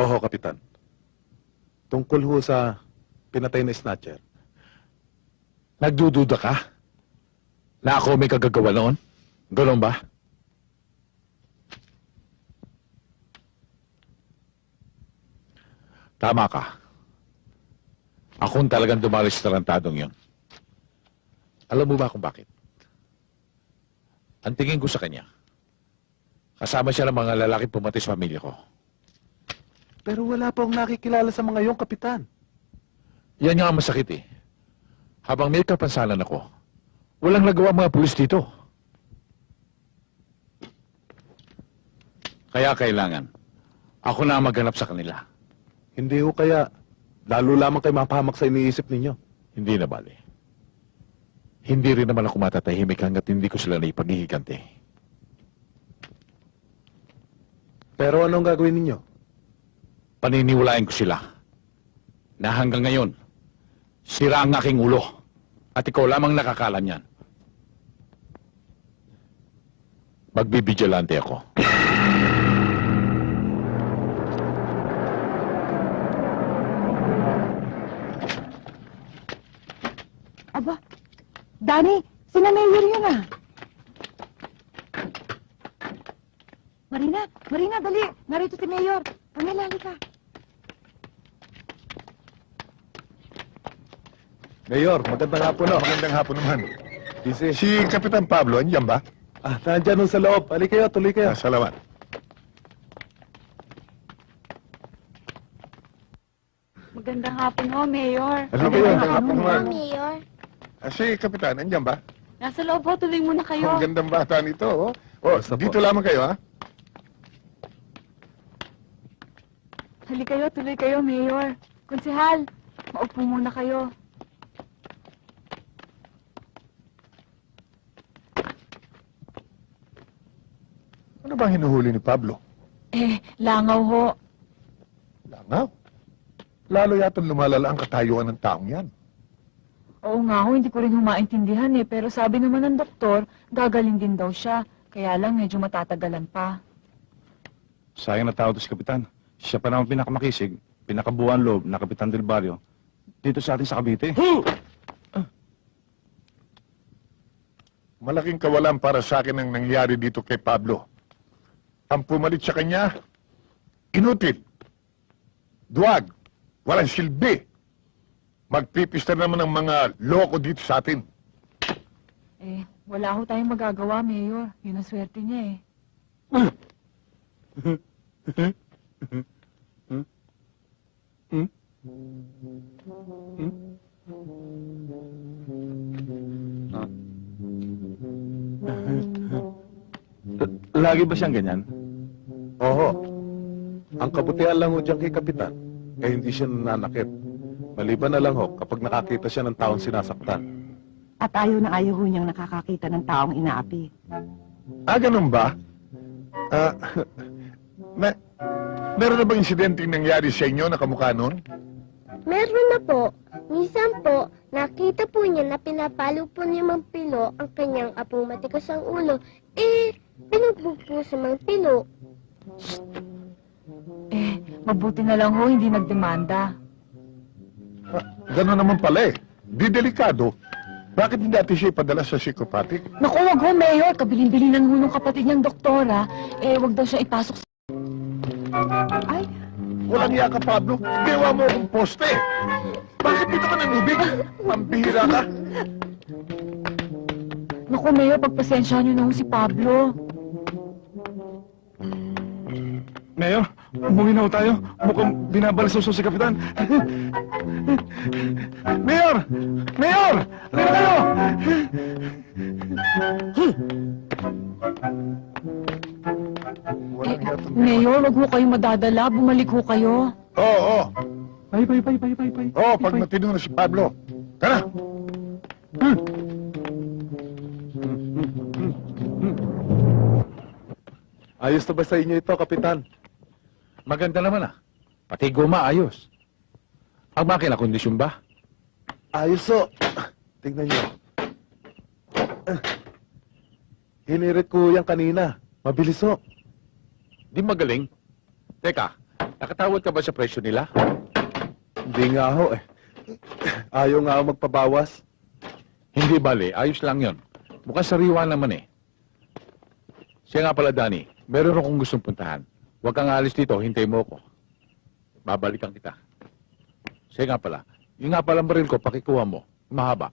Oho, Kapitan. Tungkol ho sa pinatay na snatcher. Nagdududa ka? Na ako may kagagawa noon? Ganon ba? Tama ka. Akong talagang dumali sa tarantadong yon. Alam mo ba kung bakit? Ang tingin ko sa kanya, kasama siya ng mga lalaki pumatay sa pamilya ko. Pero wala pa akong nakikilala sa mga yung Kapitan. Yan nga ang masakit eh. Habang may kapansanan ako, walang nagawa mga pulis dito. Kaya kailangan, ako na ang maghanap sa kanila. Hindi ho kaya, lalo lamang kayo mapahamak sa iniisip ninyo. Hindi na bali. Hindi rin naman ako matatahimik hanggat hindi ko sila naipaghihiganti. Pero anong gagawin ninyo? Paniniwalain ko sila na hanggang ngayon, sira ang aking ulo at ikaw lamang nakakalam yan. Magbibigilante ako. Aba, Danny, sina Mayor yun ah. Marina, dali. Narito si Mayor. Pangilali ka. Mayor, magandang hapon, no? Magandang hapon naman. Busy. Si Kapitan Pablo, andyan ba? Nandyan nun sa loob. Halika kayo, tuloy kayo. Salamat. Magandang hapon ho, Mayor. Ano ba yun? Hapon naman. Mayor. Si Kapitan, andyan ba? Nasa loob ho, tuloy muna kayo. Ang gandang bata nito, oh. Oh, Basta po. dito lamang kayo, ha? Halika kayo, tuloy kayo, Mayor. Konsehal, maupo muna kayo. Ano bang hinuhuli ni Pablo? Langaw ho. Langaw. Lalo yata lumalala ang katayuan ng taong yan. Oo nga ho, hindi ko rin humaintindihan pero sabi naman ng doktor, gagaling din daw siya. Kaya lang medyo matatagalan pa. Sayang na tao to si Kapitan. Siya pa naman pinakamakisig, pinakabuuan loob na Kapitan del Barrio dito sa atin sa Cavite. Malaking kawalan para sa akin ang nangyari dito kay Pablo. Ang pumalit sa kanya, inutil, duwag, walang silbi. Magpipista naman ng mga loko dito sa atin. Wala ho tayong magagawa, Mayor. Yun ang swerte niya Lagi ba siyang ganyan? Oo. Ang kabutihan lang ho dyan kay Kapitan, hindi siya nananakit. Maliban na lang ho kapag nakakita siya ng taong sinasaktan. At ayaw na ayaw ho niyang nakakakita ng taong inaapi. Ganun ba? Meron na bang insidenteng nangyari sa inyo na kamukha nun? Meron na po. Minsan po, nakita po niya na pinapalo po ni Mang Pilo ang kanyang apong matikas ang ulo. Pinugbog po si Mang Pilo. Mabuti na lang ho, hindi nagdemanda. Ganun naman pala eh. Di delikado. Bakit hindi natin siya ipadala sa psychopathic? Naku, wag ho, Mayor. Kabilin-bilinan ho ng kapatid niyang doktora. Wag daw siya ipasok sa... Ay, Walang iya ka, Pablo. Gawa mo akong poste. Bakit dito ka nanubig? Pambihira ka. Naku, Mayor, pagpasensyahan niyo na ho si Pablo. Mayor, umuwi na ho tayo. Mukhang binabalasoso si Kapitan. Mayor! Mayor! Halika kayo! Walang iya itong- Mayor, wag ho kayo madadala. Bumalik ho kayo. Oo. Bye. Oo, pag matino na si Pablo. Tara! Ayos na ba sa inyo ito, Kapitan? Maganda naman Pati guma ayos. Ang makina kondisyon ba? Ayos ho. Tingnan niyo. Hinirit ko yan kanina. Mabilis ho. Di magaling. Teka, nakatawad ka ba sa presyo nila? Hindi nga ho eh. Ayaw nga ho magpabawas. Hindi bale, ayos lang yon. Mukhang sariwa naman Siya nga pala, Danny, meron akong gustong puntahan. Huwag kang alis dito, hintay mo ko. Babalikan kita. Siya nga pala, yung nga palang baril ko, pakikuha mo. Mahaba.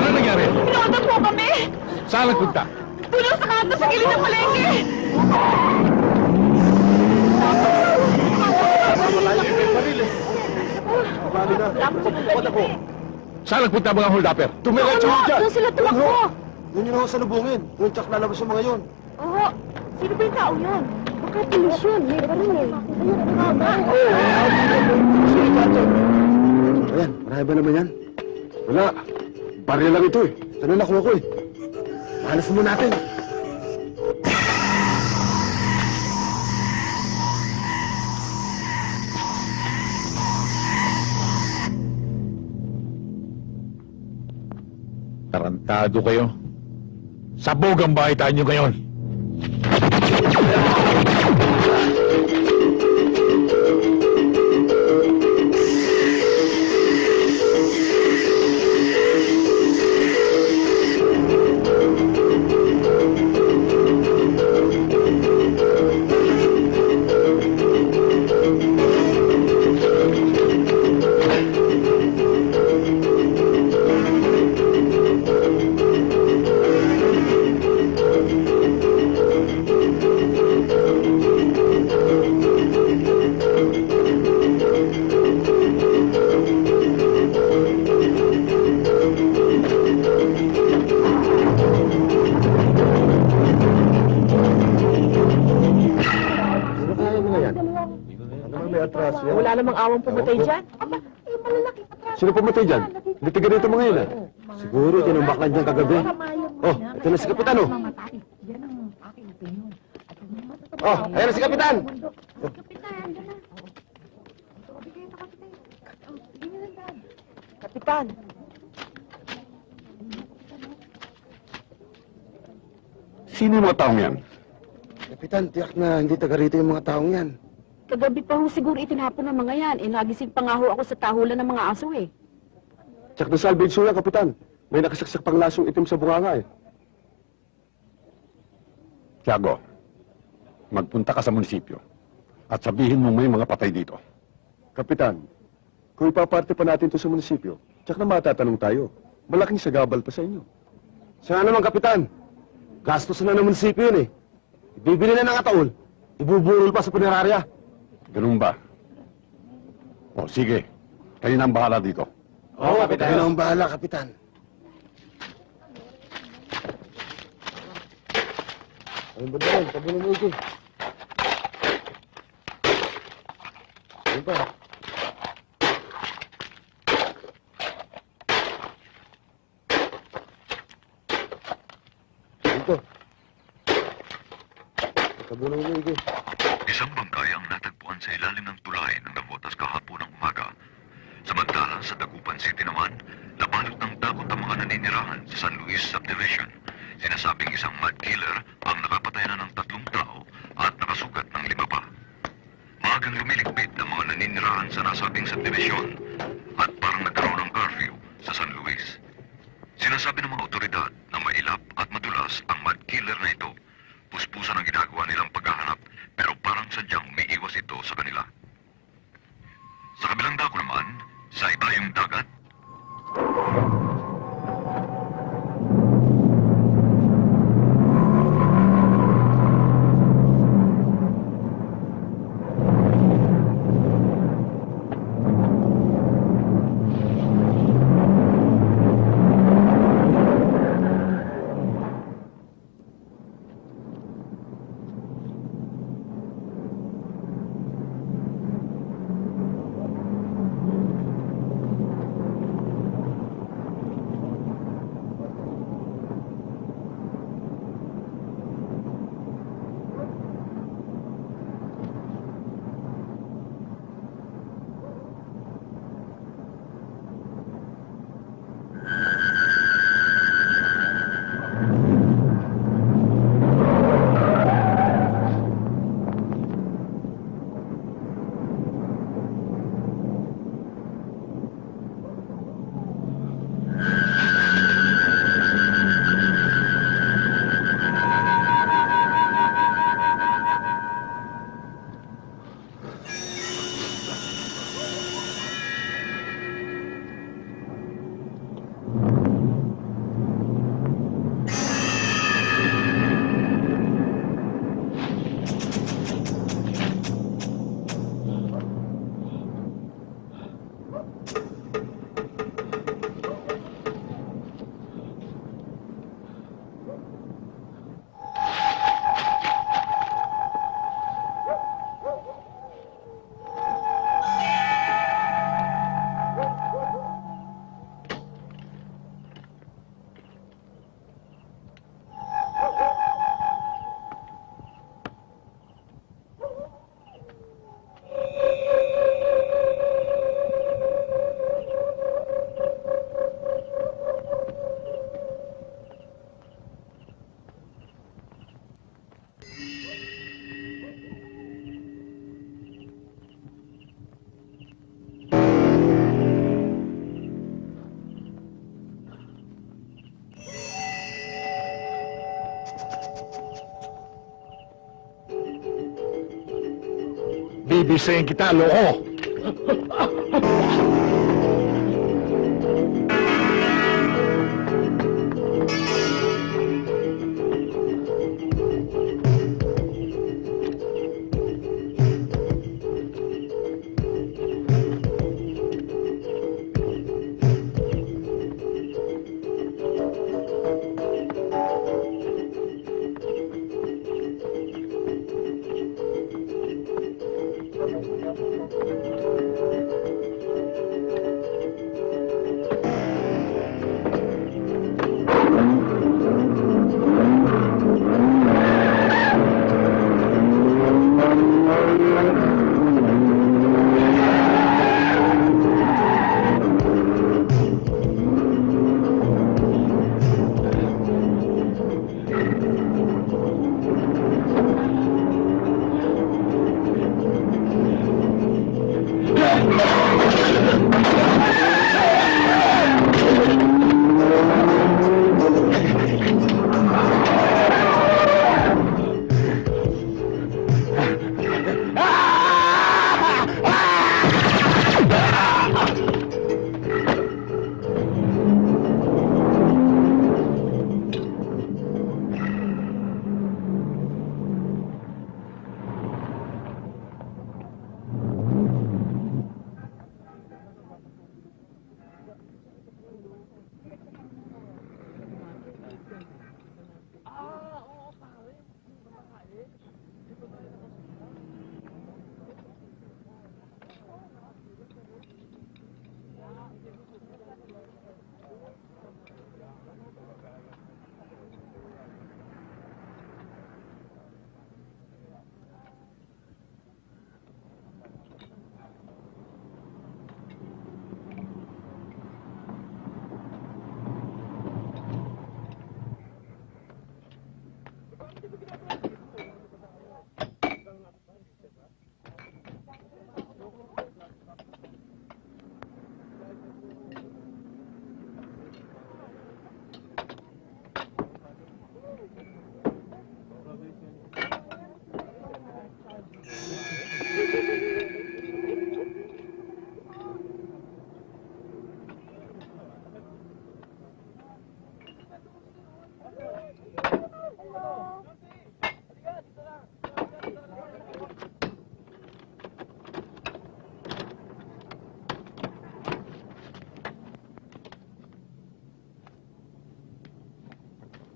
Ano nangyari? Pinautan po kami! Saan nagpunta? Tulong sa kanto sa gilid ng palengke! Wala akong sinundan ako. Saan nagpunta mga hold-upper? Tumiretso mo dyan! Doon sila tumakbo! Yun yun ako sa lubungin. Yung tsak lalabas yung mga yun. Oo. Sino ba yung tao yun? Baka pulis yun. May baril eh. Ayan, marami ba naman yan? Wala. Baril lang ito eh. Ano nakuha ko eh. Mahalas mo natin. Tarantado kayo. Sabog ang bahay tayo nyo ngayon. Wala namang awang pumatay dyan. Sino pumatay dyan? Litigan dito mga yun ah. Siguro dyan ang baklan dyan kagabi. Oh, ito na si Kapitan oh. Oh, ayan na si Kapitan. Kapitan, Sino yung mga taong yan? Kapitan, tiyak na hindi taga rito yung mga taong yan. Kagabi pa ho siguro itinapon ng mga yan. Nagising pa nga ho ako sa tahulan ng mga aso eh. Tsak na salvage yan, Kapitan. May nakasaksak pang lasong itim sa bunganga eh. Tiago, magpunta ka sa munisipyo at sabihin mo may mga patay dito. Kapitan, kung ipaparte pa natin to sa munisipyo, tsak na matatanong tayo. Malaking sagabal pa sa inyo. Sana naman, Kapitan. Gastos na ng munisipyo yun eh. Bibili na ng ataol. Ibuburol pa sa punerarya. Ganun ba? O sige, kayo na ang bahala dito. Oo, Kapitan. Kayo na ang bahala, Kapitan. Ayun ba doon? Tabi mo ito. Ayun pa. Ito. Tabi mo ito. Isang bangkay ang natagpuan sa ilalim ng tulay ng Navotas kahapon ng umaga. Samantalang sa Dagupan City naman, nabalot ng takot ang mga naninirahan sa San Luis Subdivision. Sinasabing isang mad killer ang nakapatay na ng 3 tao at nakasugat ng 5 pa. Maagang lumiligpit ang mga naninirahan sa nasabing subdivision at parang nagkaroon ng curfew sa San Luis. Sinasabi ng mga otoridad na mailap at madulas ang mad killer na ito. Puspusan ang ginagawa nilang paghahanap pero parang sadyang umiiwas ito sa kanila. Sa kabilang dako naman, sa ibayong dagat, Bisayin kita, loko!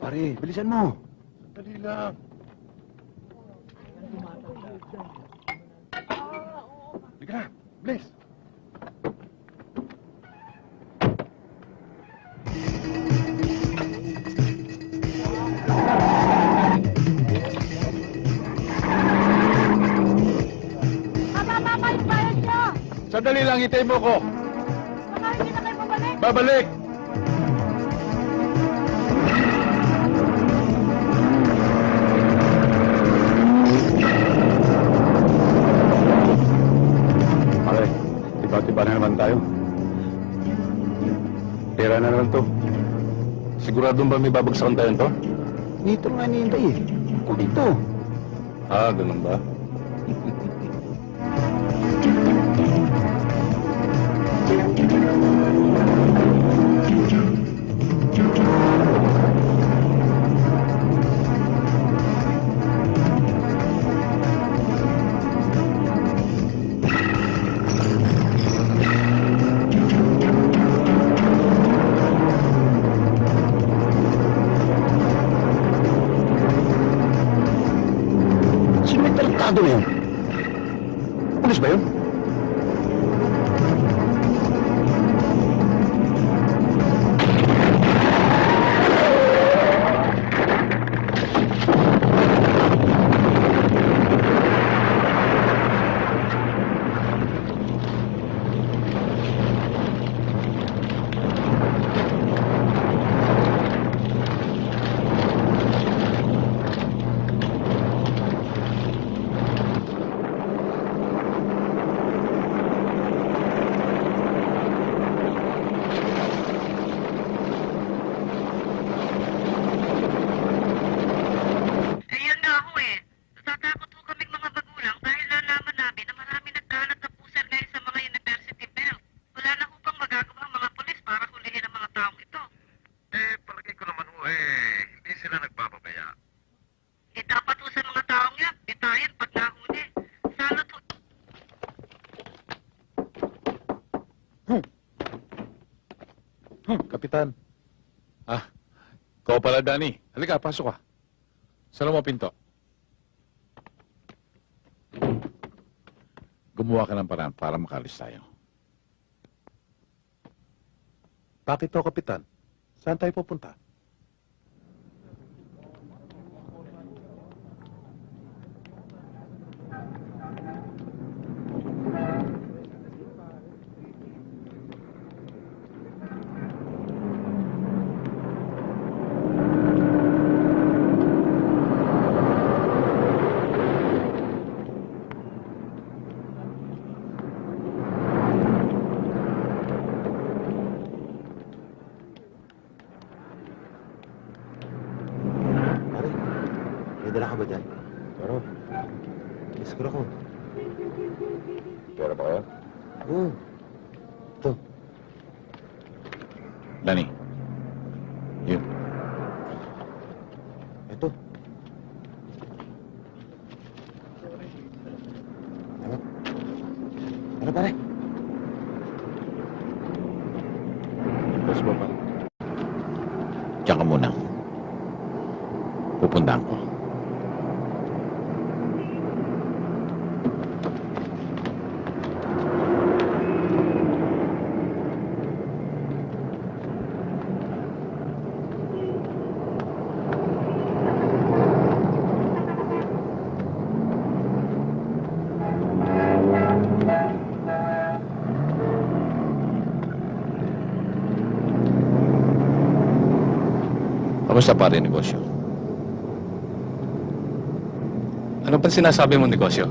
Pare, bilisan mo. Dali lang. Halika na, bilis. Mama, yung bayad niyo! Sandali lang, hintayin mo ko. Baka hindi na kayo babalik! Babalik! Pare, tiba-tiba na naman tayo. Pera na naman to. Siguradong ba may babagsakan tayo to? Dito nga nihintay eh. Ako dito. Ah, ganun ba? Sino may tarantado na yun? Pulis ba yun? Kapitan. Ikaw pala, Danny. Halika, pasok ka. Saan mo pinto? Gumawa ka ng paraan para makalis tayo. Bakit to, Kapitan? Saan tayo pupunta? May dala ka ba dyan? Pero, iskura ko. Pera ba kaya? Oo. Ito. Danny. Yun. Ito. Ano pare? Boss ba pa? Diyan ka muna. Pupuntahan ko. Kamusta pare negosyo? Ano ba sinasabi mong negosyo?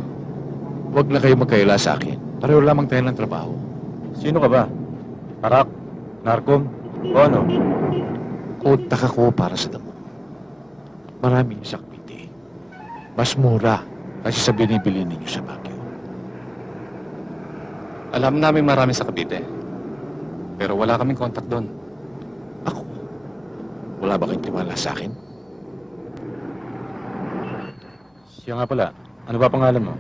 Huwag na kayo magkaila sa akin. Pareho lamang tayo ng trabaho. Sino ka ba? Parak? Narkom? O ano? Kontak ako para sa damo. Maraming sakpiti. Mas mura kasi sa binibili ninyo sa Baguio. Alam namin marami sa Cavite. Pero wala kaming contact doon. Ako? Wala ba kayong tiwala sa akin? Siya nga pala. Ano ba pangalan mo?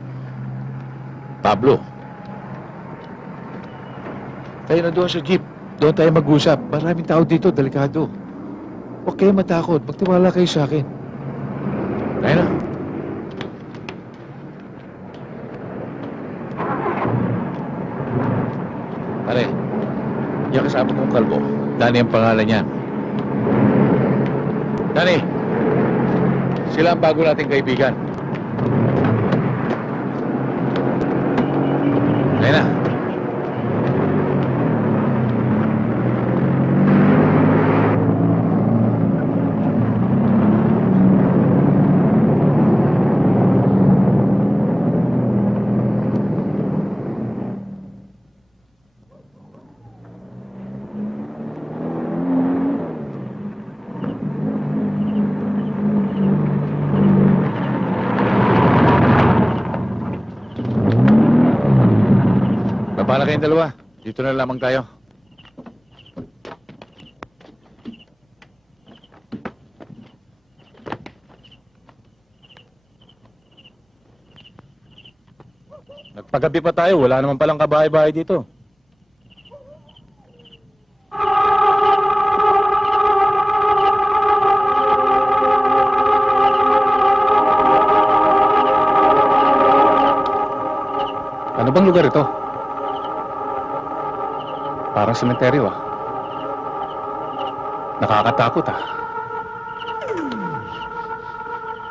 Pablo. Tayo na doon sa jeep. Doon tayo mag-usap. Maraming tao dito, delikado. Huwag kayo matakot. Magtiwala kayo sa akin. Tayo na. Pare, yung kasama kong kalbo. Danny ang pangalan niya. Danny, sila ang bago nating kaibigan. Tayo na. Baba na kayong dalawa. Dito na lamang tayo. Nagpagabi pa tayo. Wala naman palang kabahay-bahay dito. Ano bang lugar ito? Parang sementeryo ah. Nakakatakot ah.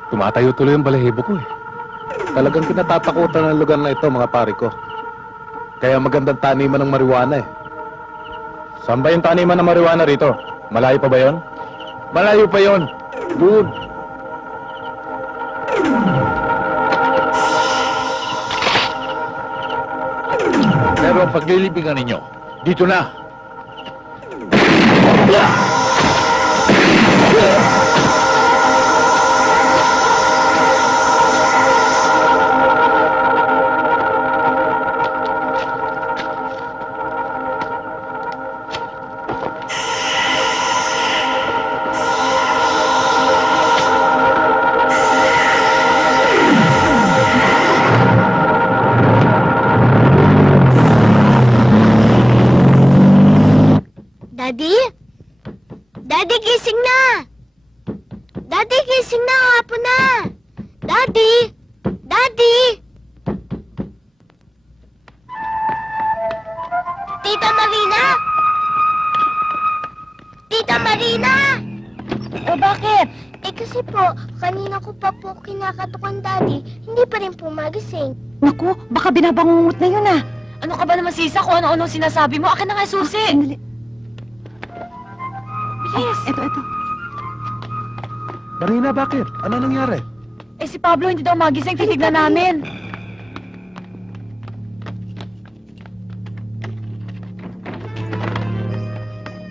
Tumatayo tuloy yung balahibo ko eh. Talagang kinatatakutan ng lugar na ito, mga pare ko. Kaya magandang taniman ng marijuana eh. Saan ba yung taniman ng marijuana rito? Malayo pa ba yon? Malayo pa yon. Doon. Pero ang paglilibingan ninyo, dito na. Daddy? Daddy, gising na! Daddy, gising na! Hapon na! Daddy! Daddy! Tita Marina! Tita Marina! O bakit? Kasi po, kanina ko pa po kinakatukan Daddy. Hindi pa rin po magising. Naku, baka binabangungot na yun ah. Ano ka ba naman, Sisa? Kung ano-ano sinasabi mo? Akin na nga, susi! Sandali. Bilis! Ito. Marina, bakit? Ano nangyari? Eh, si Pablo hindi daw magising. Titignan namin.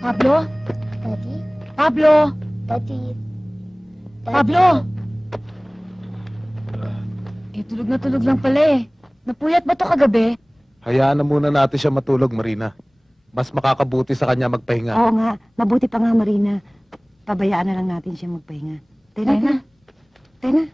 Pablo? Daddy? Pablo? Daddy? Pablo! Eh, tulog lang pala eh. Napuyat ba to kagabi? Hayaan na muna natin siya matulog, Marina. Mas makakabuti sa kanya magpahinga. Oo nga, mabuti pa nga Marina. Pabayaan na lang natin siya magpahinga. Tena.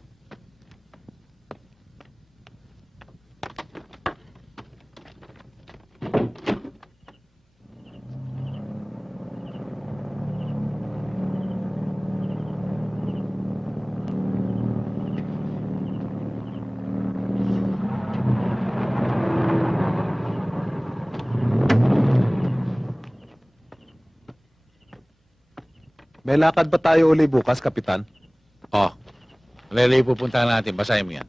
May lakad ba tayo uli bukas, Kapitan? Oh, Lele, pupuntahan natin. Basahin mo yan.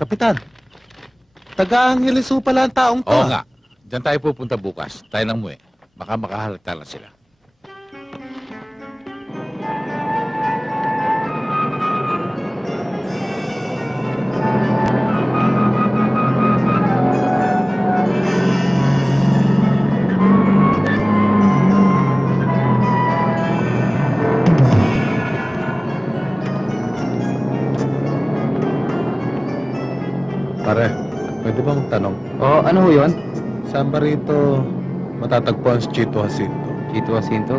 Kapitan, taga-Angeles ho pala ang taong to. Oo nga. Diyan tayo pupunta bukas. Tayo lang mo eh. Baka makahalata lang sila. Pare, pwede ba magtanong? Oh, ano ho yun? Saan ba rito matatagpuan si Chito Jacinto? Chito Jacinto?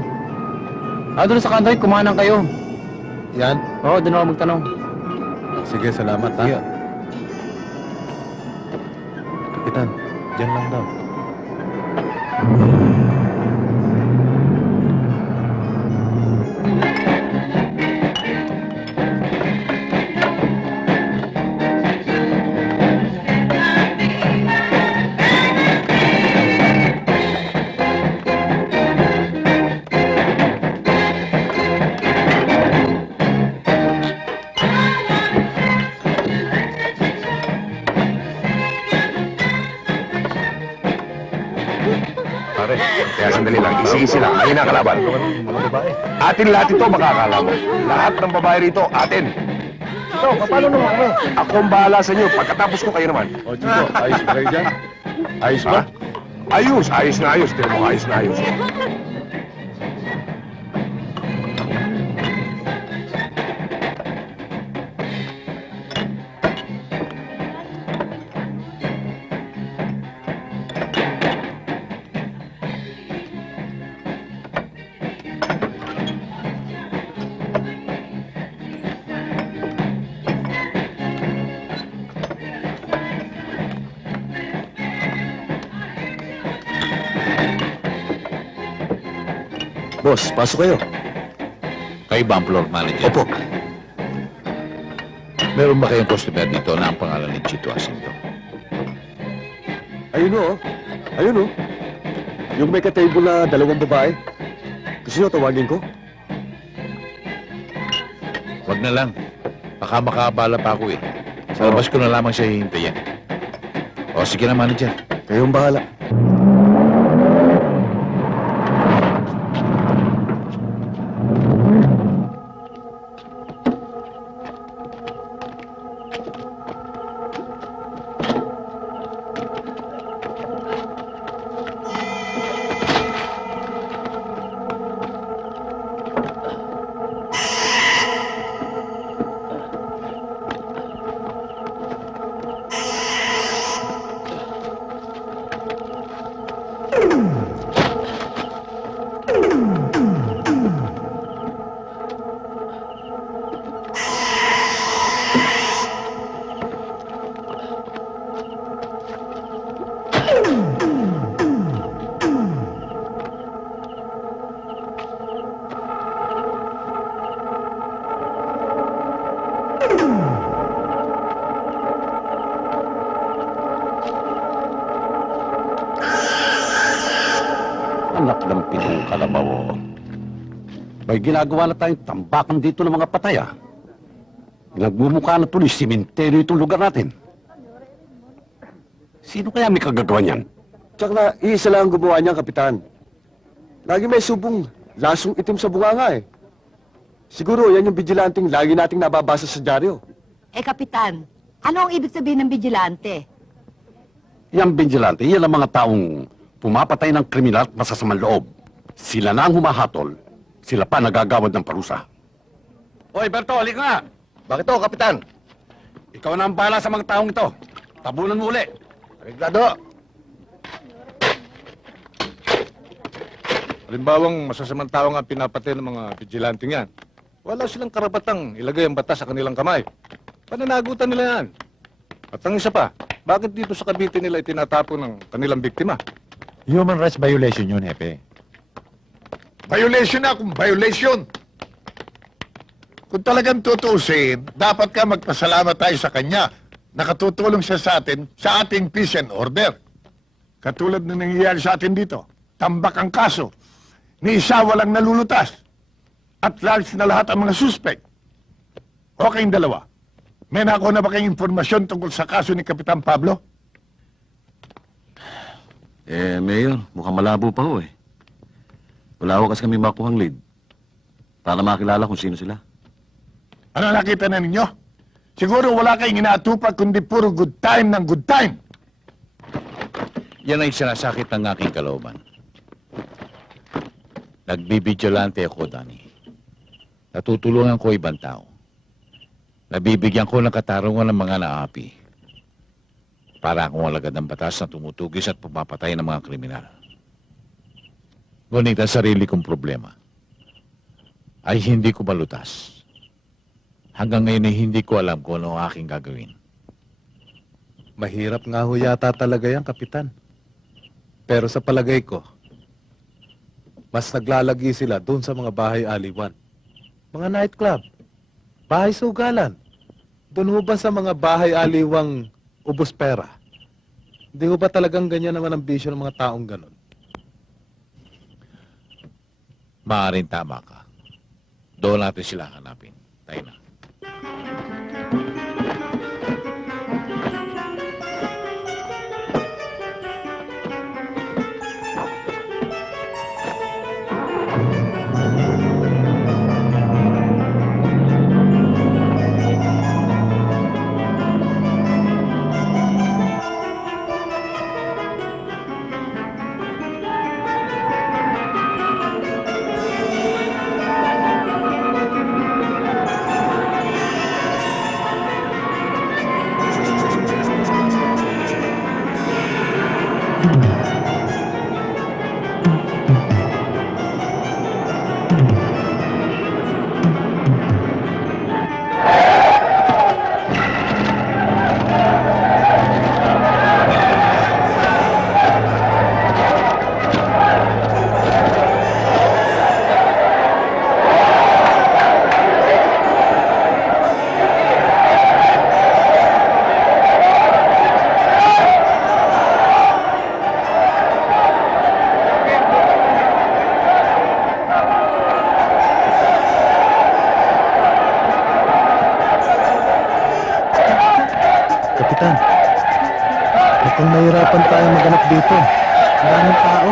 Doon sa kanto, kumanan kayo. Yan? Oo, doon ako magtanong. Sige, salamat ha. Sige. Kapitan, dyan lang daw. Pare, kaya sandali lang. Isi-isi lang. Ang kalaban. Atin lahat ito, makakala mo. Lahat ng babae rito, atin. So, paano naman ako? Ako ang bahala sa inyo. Pagkatapos ko, kayo naman. O, Chico, ayos ba kayo dyan? Ayos ba? Ha? Ayos. Ayos na ayos. Tira mo, ayos na ayos. Boss, pasok kayo. Kayo ba ang floor manager? Opo. Meron ba kayong customer dito na ang pangalan ni Chito Jacinto? Ayun o. Ayun o. Yung may ka-table na dalawang babae. Gusto nyo tawagin ko? Wag na lang. Baka makabala pa ako eh. Sa labas ko na lamang siya hihintayin. O, sige na, manager. Kayong bahala. ang kalabaw. Oh. May ginagawa na tayong tambakan dito ng mga patay, ah. Nagmumukha na tuloy simenteryo itong lugar natin. Sino kaya may kagagawa niyan? Tsaka iisa lang ang gumawa niya, Kapitan. Lagi may subong lasong itim sa bunganga eh. Siguro yan yung bijilanting lagi nating nababasa sa dyaryo. Kapitan, ano ang ibig sabihin ng vigilante? Yang vigilante, yan ang mga taong pumapatay ng kriminal at masasamang loob. Sila na ang humahatol, sila pa nagagawad ng parusa. Hoy, Berto, halika nga! Bakit to, Kapitan? Ikaw na ang bahala sa mga taong ito. Tabunan mo uli. Reglado! Halimbawang masasamang tao nga pinapatay ng mga bijilanting yan. Wala silang karapatang ilagay ang batas sa kanilang kamay. Pananagutan nila yan. At ang isa pa, bakit dito sa Cavite nila itinatapon ng kanilang biktima? Human rights violation yun, Hepe. Violation na kung violation. Kung talagang tutuusin, dapat ka magpasalamat tayo sa kanya. Nakatutulong siya sa atin sa ating peace and order. Katulad na nangyayari sa atin dito. Tambak ang kaso. Ni isa walang nalulutas. At large na lahat ang mga suspect. O kayong dalawa. May nakuha na ba kayong informasyon tungkol sa kaso ni Kapitan Pablo? Mayor, mukhang malabo pa ho eh. Wala ho kasi kami makuhang lead. Para makilala kung sino sila. Ano nakita na ninyo? Siguro wala kayong inaatupa kundi puro good time ng good time. Yan ay sinasakit ng aking kalooban. Nagbibigilante ako, Danny. Natutulungan ko ibang tao. Nabibigyan ko ng katarungan ng mga naapi. Para akong alagad ng batas na tumutugis at pumapatay ng mga kriminal. Ngunit ang sarili kong problema ay hindi ko malutas. Hanggang ngayon ay hindi ko alam kung ano ang aking gagawin. Mahirap nga ho yata talaga yan, Kapitan. Pero sa palagay ko, mas naglalagi sila doon sa mga bahay-aliwan. Mga nightclub, bahay sugalan. Doon ho ba sa mga bahay-aliwang ubos pera? Hindi ho ba talagang ganyan naman ang bisyo ng mga taong ganon? Maaaring tama ka. Doon natin sila hanapin. Tayo na. Kapitan, mukhang nahirapan tayo maganap dito. Maraming tao.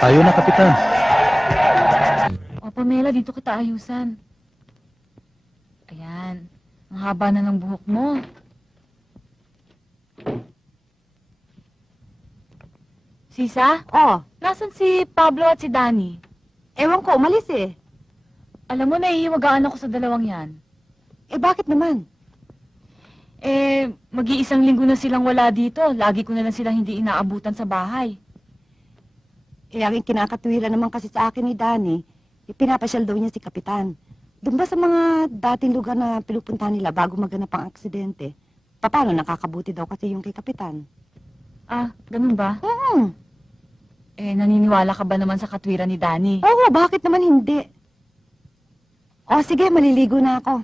Tayo na, Kapitan. O, Pamela, dito kita ayusan. Ayan. Ang haba na ng buhok mo. Sisa? Oh, Nasaan si Pablo at si Danny? ewan ko, umalis eh. Alam mo, naiiwagaan ako sa dalawang yan. Bakit naman? Mag-iisang linggo na silang wala dito. Lagi ko na lang silang hindi inaabutan sa bahay. Ang kinakatwiran naman kasi sa akin ni Danny, pinapasyal daw niya si Kapitan. Doon ba sa mga dating lugar na pinupuntahan nila bago maganap ang aksidente? Paano nakakabuti daw kasi yung kay Kapitan? Ah, ganun ba? Oo. Naniniwala ka ba naman sa katwiran ni Danny? Oo, bakit naman hindi? O sige, maliligo na ako.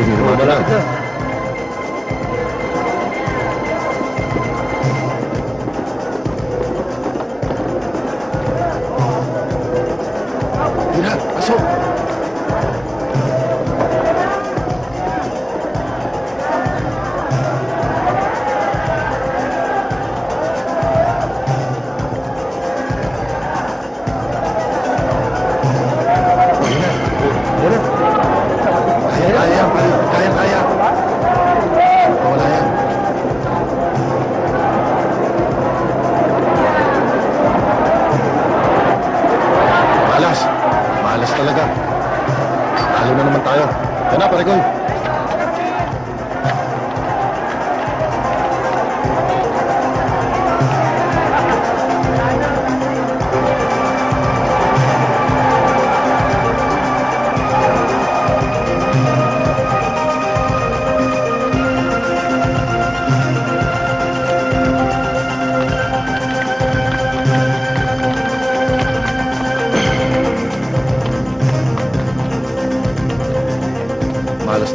Malapit na. Tira, pasok! Kaya. Wala yan. Malas talaga. Talo na naman tayo. Yan na, pare Koy.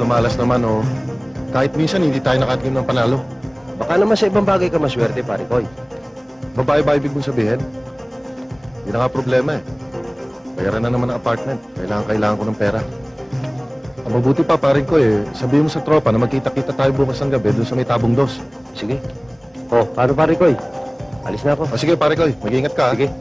Malas naman, oh. Kahit minsan, hindi tayo nakatingin ng panalo. Baka naman sa ibang bagay ka maswerte, pare Koy. Babae ba ibig mong sabihin? Hindi na nga problema, eh. Bayaran na naman ang apartment. Kailangan ko ng pera. Ang mabuti pa, pare ko, eh. Sabihin mo sa tropa na magkita-kita tayo bukas ng gabi doon sa may tabong dos. Sige. Oh, paano, pare Koy? Alis na ako. Sige, pare Koy. Mag-iingat ka, ha? Sige.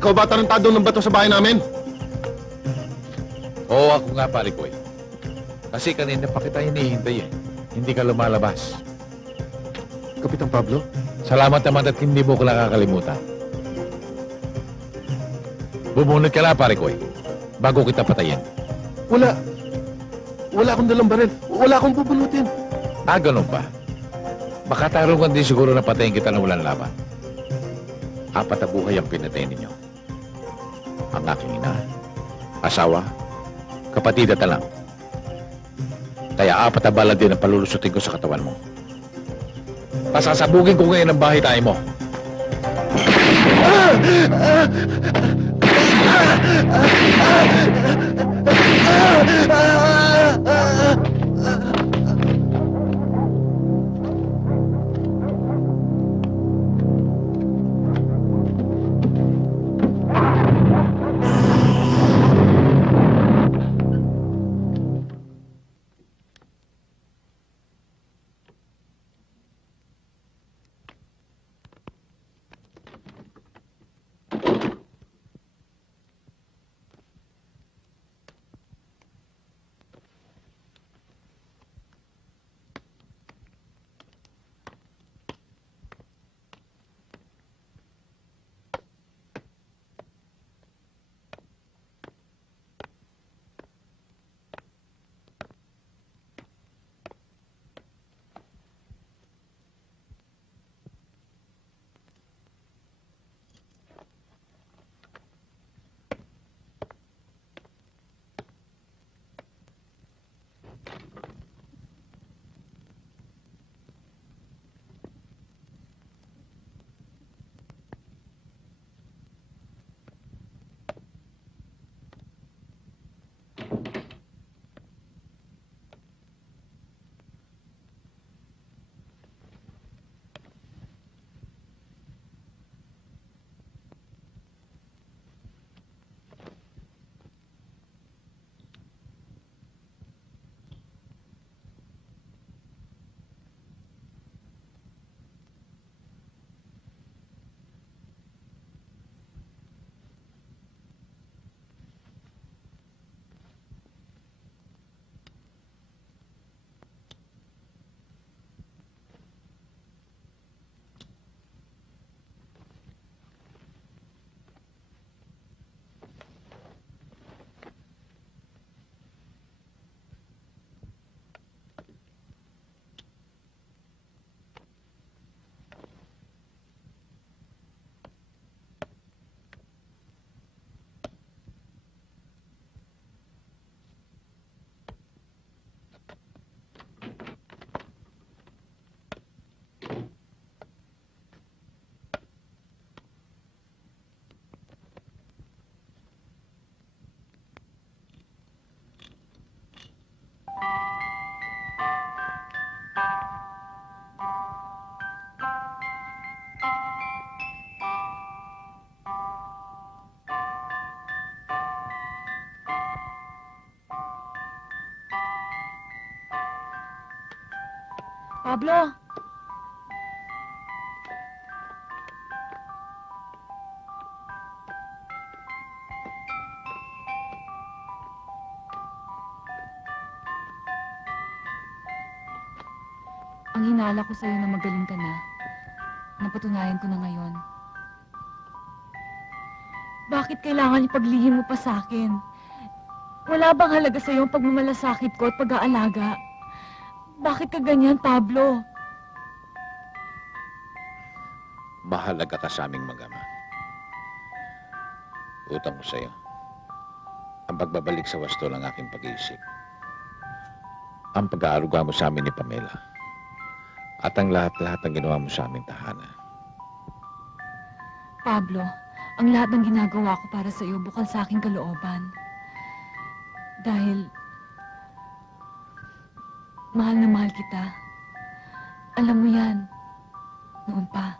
Ikaw ba tarantado ng bato sa bahay namin? Oo, ako nga, pare Koy. Kasi kanina pa kita hinihintay, eh. Hindi ka lumalabas. Kapitan Pablo? Salamat naman at hindi mo ko nakakalimutan. Bumunod ka na, pare Koy, bago kita patayin. Wala akong dalang baril. Wala akong pupulutin. Ah, ganun ba? Baka tarungan din siguro na patayin kita na walang laban. Apat na buhay ang pinatay ninyo. Ang aking ina, asawa, kapatid at alam. Kaya apat na bala din ang palulusutin ko sa katawan mo. Pasasabugin ko ngayon ang bahay tayo mo. Pablo! Ang hinala ko sa'yo na magaling ka na, napatunayan ko na ngayon. Bakit kailangan ipaglihim mo pa sa akin? Wala bang halaga sa'yo ang pagmamalasakit ko at pag-aalaga? Bakit ka ganyan, Pablo? Mahalaga ka sa aming mag-ama. Utang ko sa'yo ang pagbabalik sa wasto ng aking pag-iisip. Ang pag-aaruga mo sa amin ni Pamela. At ang lahat-lahat ng ginawa mo sa aming tahanan. Pablo, ang lahat ng ginagawa ko para sa iyo bukal sa aking kalooban. Dahil mahal na mahal kita. Alam mo yan, noon pa.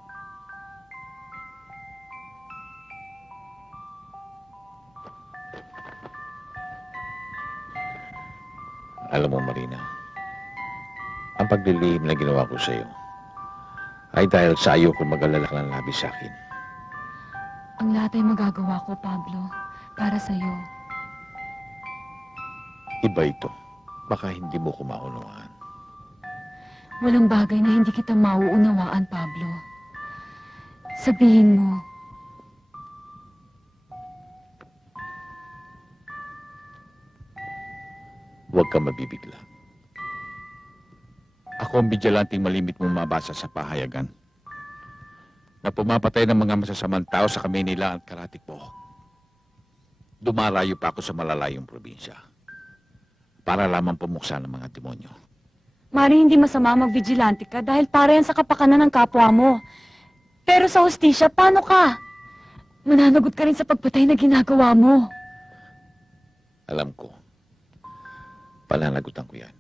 Alam mo, Marina, ang paglilihim na ginawa ko sa iyo ay dahil sa ayaw ko mag-alala ng labis sa akin. Ang lahat ay magagawa ko, Pablo, para sa iyo. Iba ito. Baka hindi mo ko maunawaan. Walang bagay na hindi kita mauunawaan, Pablo. Sabihin mo. Huwag ka mabibigla. Ako ang bidyalanteng malimit mong mabasa sa pahayagan na pumapatay ng mga masasamang tao sa Kamanila at Karatikpo. Dumarayo pa ako sa malalayong probinsya para lamang pumuksa ng mga demonyo. Mari hindi masama mag-vigilante ka dahil para yan sa kapakanan ng kapwa mo. Pero sa hustisya, paano ka? Mananagot ka rin sa pagpatay na ginagawa mo. Alam ko. Pananagutan ko yan.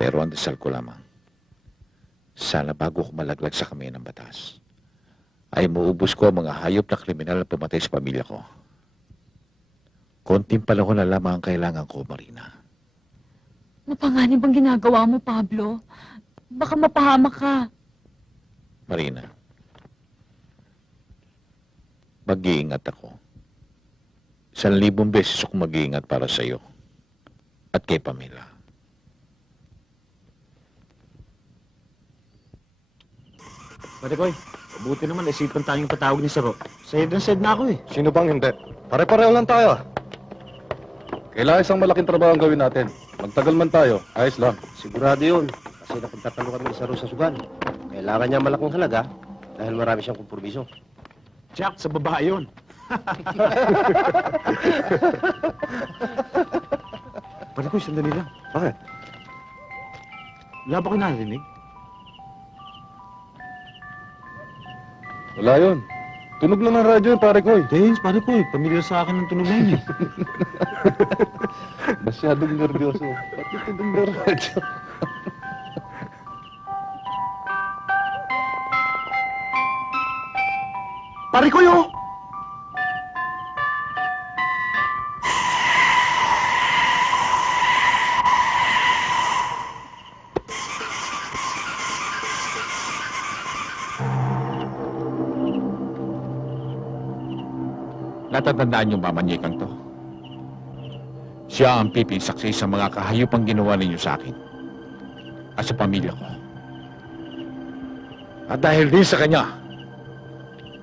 Pero ang dasal ko lamang, sana bago ko malaglag sa kamay ng batas, ay maubos ko ang mga hayop na kriminal na pumatay sa pamilya ko. Konting panahon na lamang ang kailangan ko, Marina. Mapanganib ang ginagawa mo, Pablo. Baka mapahamak ka. Marina, mag-iingat ako. 1,000 beses ako mag-iingat para sa iyo at kay Pamela. Pare Koy, mabuti naman isipan tayong patawag ni Saro. Sayad na ako eh. Sino bang hindi? Pare-pareho lang tayo. Kailangan isang malaking trabaho ang gawin natin. Magtagal man tayo, ayos lang. Sigurado yun. Kasi napagtatalo kami ni Saro sa sugal. Kailangan niya malaking halaga dahil marami siyang kompromiso. Jack, sa babae yun. Pare Koy, sandali lang. Bakit? Wala ba kayo narinig? Wala yun. Tunog lang ng radyo yun, pare Koy. Thanks, pare Koy. Pamilyar sa akin ng tunog na yun eh. Masyadong nervyoso. Pati tunog ng radyo. Pare Koy, oh! Natatandaan niyo mamanyikang to. Siya ang pipinsaksi sa mga kahayupang ginawa ninyo sa akin at sa pamilya ko. At dahil din sa kanya,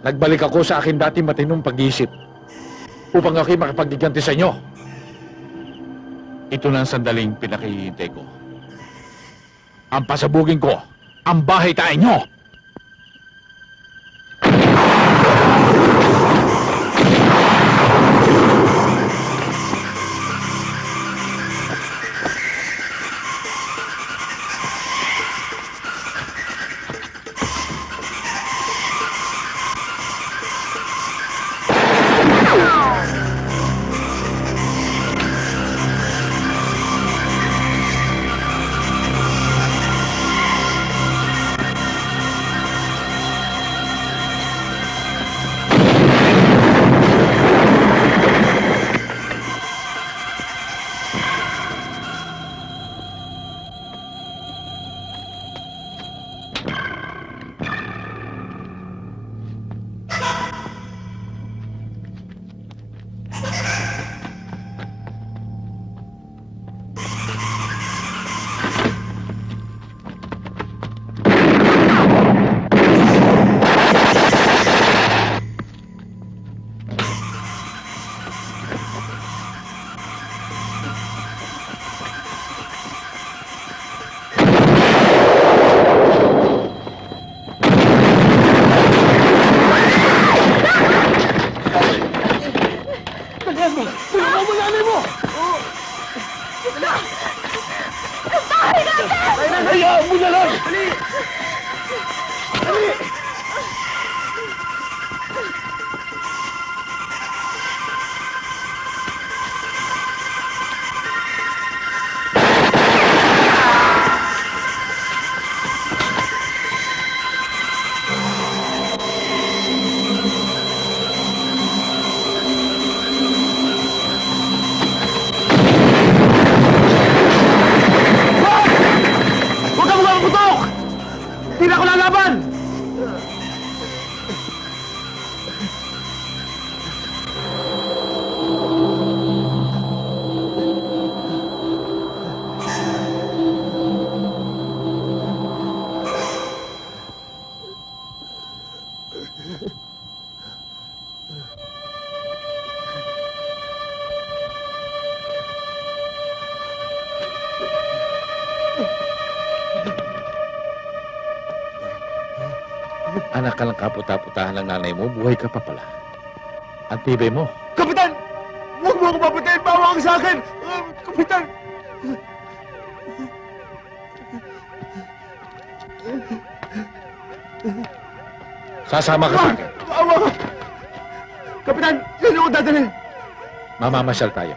nagbalik ako sa akin dati matinong pag-iisip upang ako'y makapagdiganti sa inyo. Ito na ang sandaling pinakihihintay ko. Ang pasabugin ko, ang bahay tayo nyo! Ikaw mo nanay mo! Tayo natin! Hayaan mo na lang! Dali! Dali! Huwag ka magpaputok! Hindi na ako lalaban! Anak ka lang kaputa-putahan ng nanay mo, buhay ka pa pala. Ang tibay mo. Kapitan! Huwag mo ako papatayin! Bawa ka sa akin! Kapitan! Sasama ka sa akin. Bawa ka! Kapitan! Saan ako dadalhin? Mamamasyal tayo.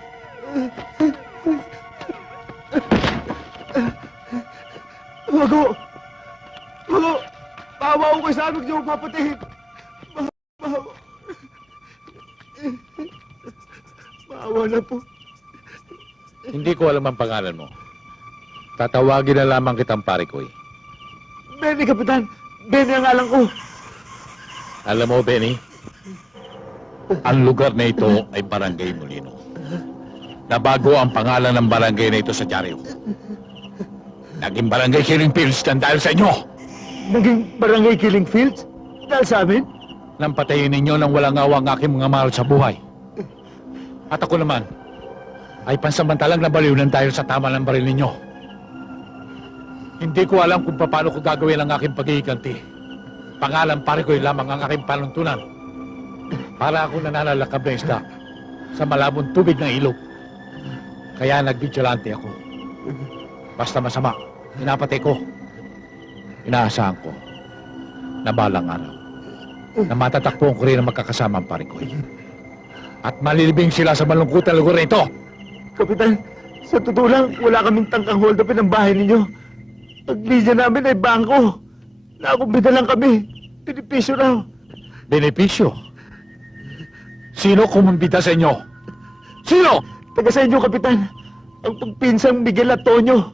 Huwag ko! Huwag ko! Bawa ko kayo sa amin! Hindi ako papatayin! Bawa! Bawa na po. Hindi ko alam ang pangalan mo. Tatawagin na lamang kitang Parikoy. Benny, Kapitan! Benny ang alam ko! Alam mo, Benny, ang lugar na ito ay Barangay Molino. Nabago ang pangalan ng barangay na ito sa dyaryo. Naging Barangay Killing Fields yan dahil sa inyo. Naging Barangay Killing Fields? Dahil sa amin? Nang patayin ninyo nang walang awa ang aking mga mahal sa buhay. At ako naman, ay pansamantalang nabaliw dahil sa tama ng baril ninyo. Hindi ko alam kung paano ko gagawin ang aking paghihiganti. Pangalan Parikoy lamang ang aking panuntunan. Para ako nananalakab na isda sa malabong tubig ng ilog. Kaya nagbigilante ako. Basta masama, pinapatay ko. Inaasahan ko na balang araw na matatakbuhan ko rin ang magkakasama ang Parikoy. At malilibing sila sa malungkutan lugar na ito. Kapitan, sa totoo lang, wala kaming tangkang hold upin ng bahay ninyo. Ang linya namin ay bangko. Nakumbida lang kami. Benepisyo raw. Benepisyo? Sino kumumbida sa inyo? Sino? Taga sa inyo, Kapitan. Ang pagpinsang Miguel at Tonyo.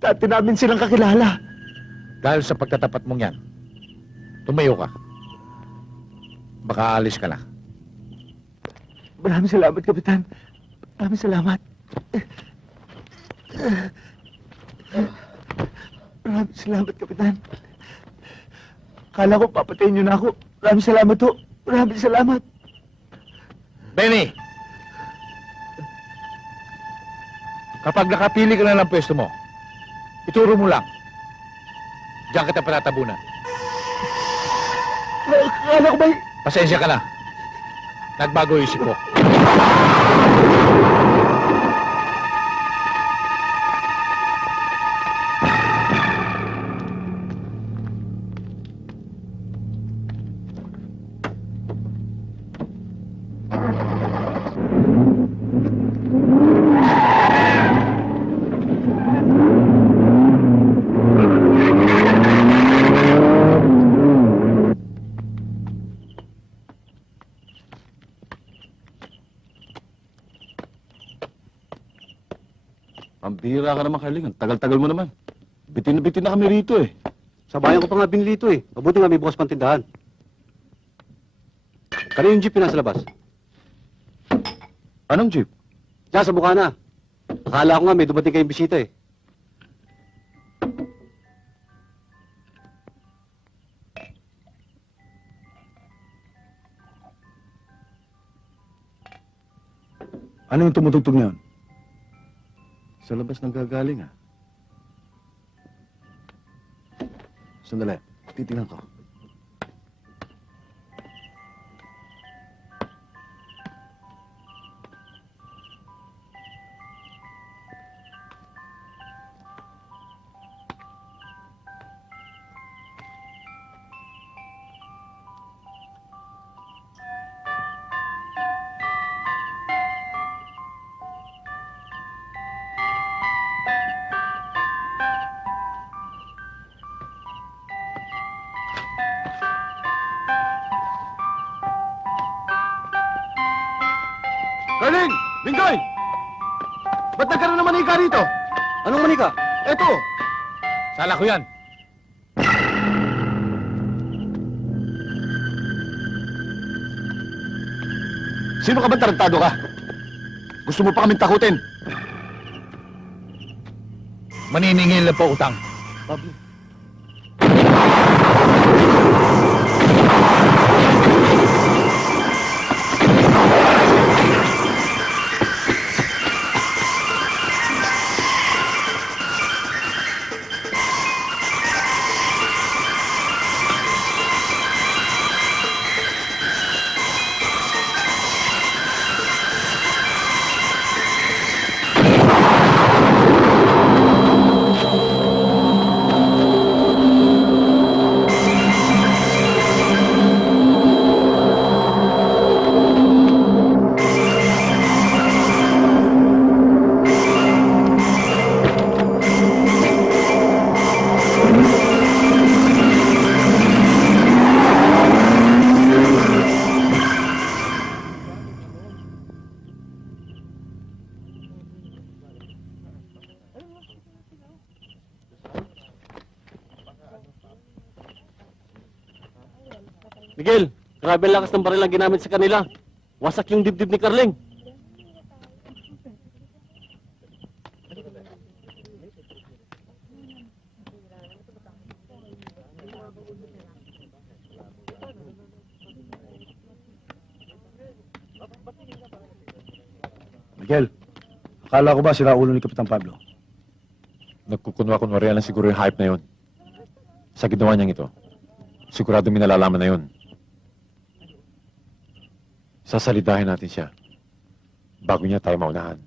Dati namin silang kakilala. Dahil sa pagtatapat mong yan, tumayo ka. Baka alis ka na. Maraming salamat, Kapitan. Maraming salamat. Maraming salamat, Kapitan. Kala ko papatayin niyo na ako. Maraming salamat ho. Maraming salamat. Benny! Kapag nakapili ka na ng pwesto mo, ituro mo lang. Diyan kita panatabunan. Kala ko ba... Pasensya ka na. Nagbago yung isip ko. Pambira ka naman, Carling. Ang tagal-tagal mo naman. Bitin na kami rito eh. Sa bayan ko pa nga binili ito eh. Mabuti nga may bukas pang tindahan. Kanina yung jeep yung nasa labas. Anong jeep? Diyan sa Bukana. Akala ko nga may dumating kayong bisita eh. Ano yung tumutugtog niyon? Sa labas ng gagaling ah. Sandali, titingnan ko. Ba't nagkaroon ng manika rito? Anong manika? Eto! Sala ko yan. Sino ka ba tarantado ka? Gusto mo pa kaming takutin? Maniningil lang po utang. Pablo. Miguel, grabe ang lakas ng baril ang ginamit sa kanila. Wasak yung dibdib ni Carling. Miguel, akala ko ba sila ulo ni Kapitan Pablo? Nagkukunwa-kunwari lang siguro yung hype na yun. Sa ginawa niyang ito, sigurado may nalalaman na yun. Sasalidahin natin siya bago niya tayo maunahan.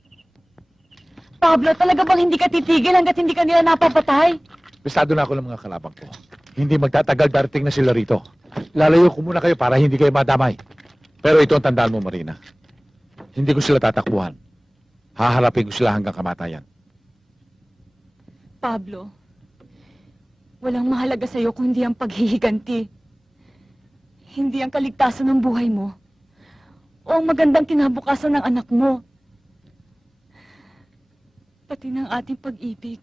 Pablo, talaga bang hindi ka titigil hanggat hindi ka nila napapatay? Bistado na ako ng mga kalabang ko. Hindi magtatagal, darating na sila rito. Lalayo ko muna kayo para hindi kayo madamay. Pero ito ang tandaan mo, Marina. Hindi ko sila tatakbuhan. Haharapin ko sila hanggang kamatayan. Pablo, walang mahalaga sa'yo kung hindi ang paghihiganti. Hindi ang kaligtasan ng buhay mo. O ang magandang kinabukasan ng anak mo. Pati ng ating pag-ibig.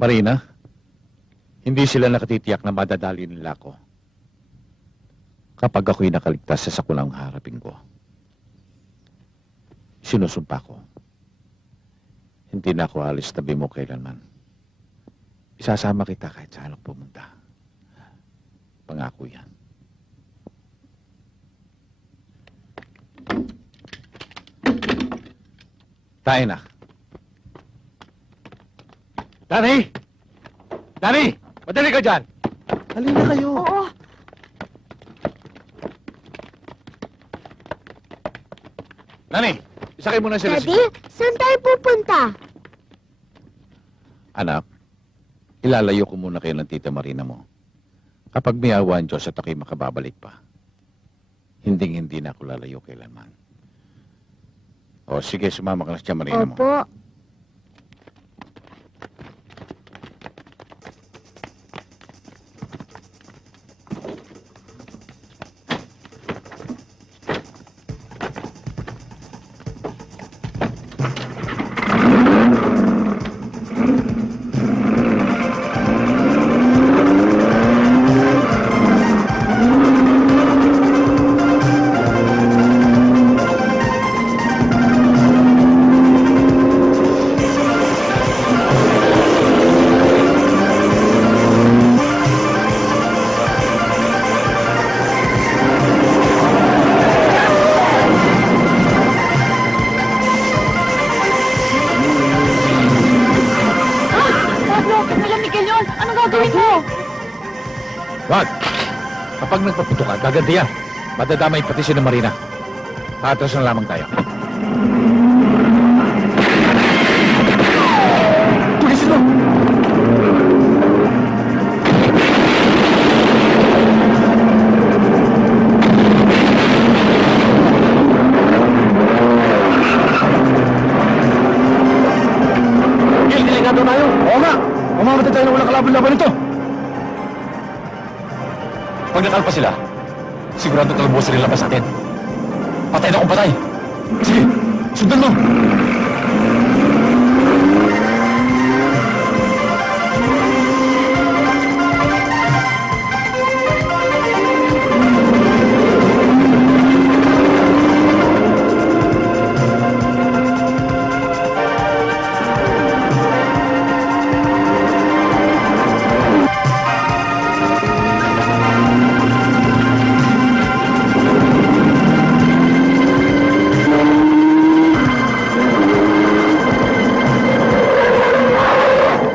Marina, hindi sila nakatitiyak na madadali nila ako. Kapag ako'y nakaligtas sa sakulang harapin ko, sinusumpa ko. Hindi na ako alis tabi mo kailanman. Isasama kita kahit saan ako pumunta. Pangako yan. Tayo na. Danny! Danny! Madali ka dyan! Halina kayo. Oo. Danny! Isakay mo na sila. Daddy, saan tayo pupunta? Anak, ilalayo ko muna kayo ng tita Marina mo. Kapag may awa ang Diyos at ako'y makababalik pa, hindi na ako lalayo kailanman. O sige, sumama ka na sa Marina mo. Opo. Wag! Kapag nagpaputo ka, gaganti yan. Madadamay pati si na Marina. Atras na lamang tayo. Pulis ito! Gil, delikado tayo. Oo nga. Mamamatay tayo na walang kalaban-laban ito. Pag nakalpa sila, sigurado kalbo sila labas sa atin. Patay na kung patay. Sige, sundan mo!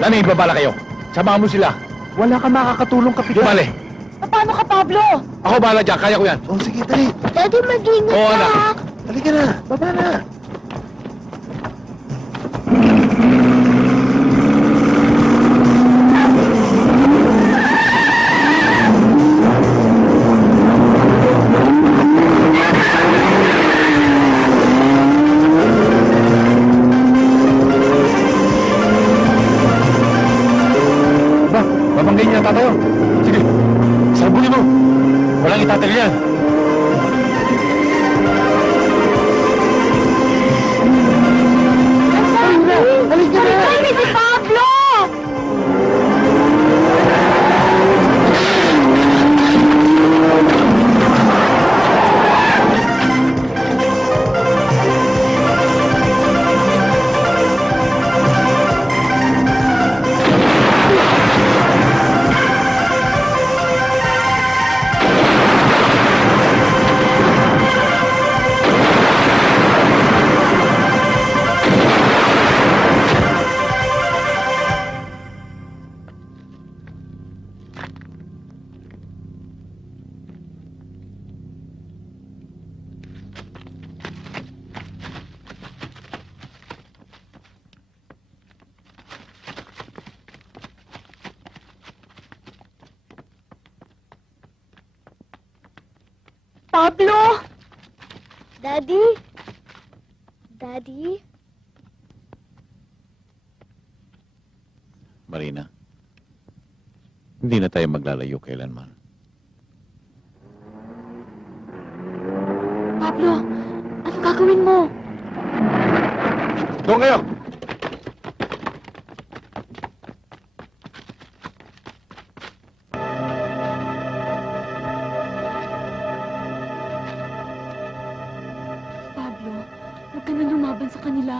Dani, babala kayo. Samahan mo sila. Wala ka makakatulong, Kapitan. Dumali. Paano ka, Pablo? Ako bahala dyan. Kaya ko yan. Oh, sige, dali. Daddy, mag-ingat Oo, ka. anak. Halika na. Baba na. Babanggayin niya tatayo. Sige, sarbunin mo. Walang itatil yan. Halika na! Halika si Pablo! Pablo! Daddy? Daddy? Marina, hindi na tayo maglalayo kailanman. Pablo, anong gagawin mo? Doon kayo! Pablo, huwag ka na lumaban sa kanila.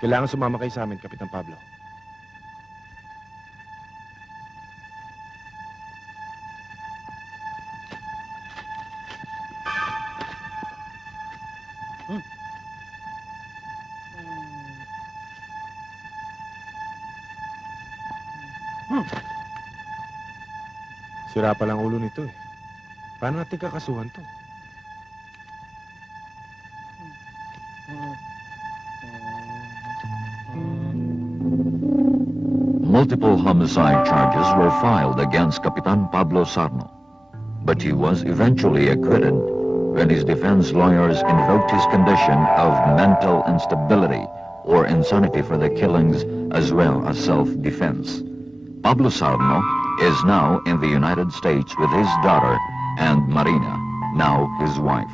Kailangan sumama kayo sa amin, Kapitan Pablo. Sira pa lang ulo nito eh. Paano natin kakasuhan to? Multiple homicide charges were filed against Capitan Pablo Sarno, but he was eventually acquitted when his defense lawyers invoked his condition of mental instability or insanity for the killings as well as self-defense. Pablo Sarno is now in the United States with his daughter and Marina, now his wife.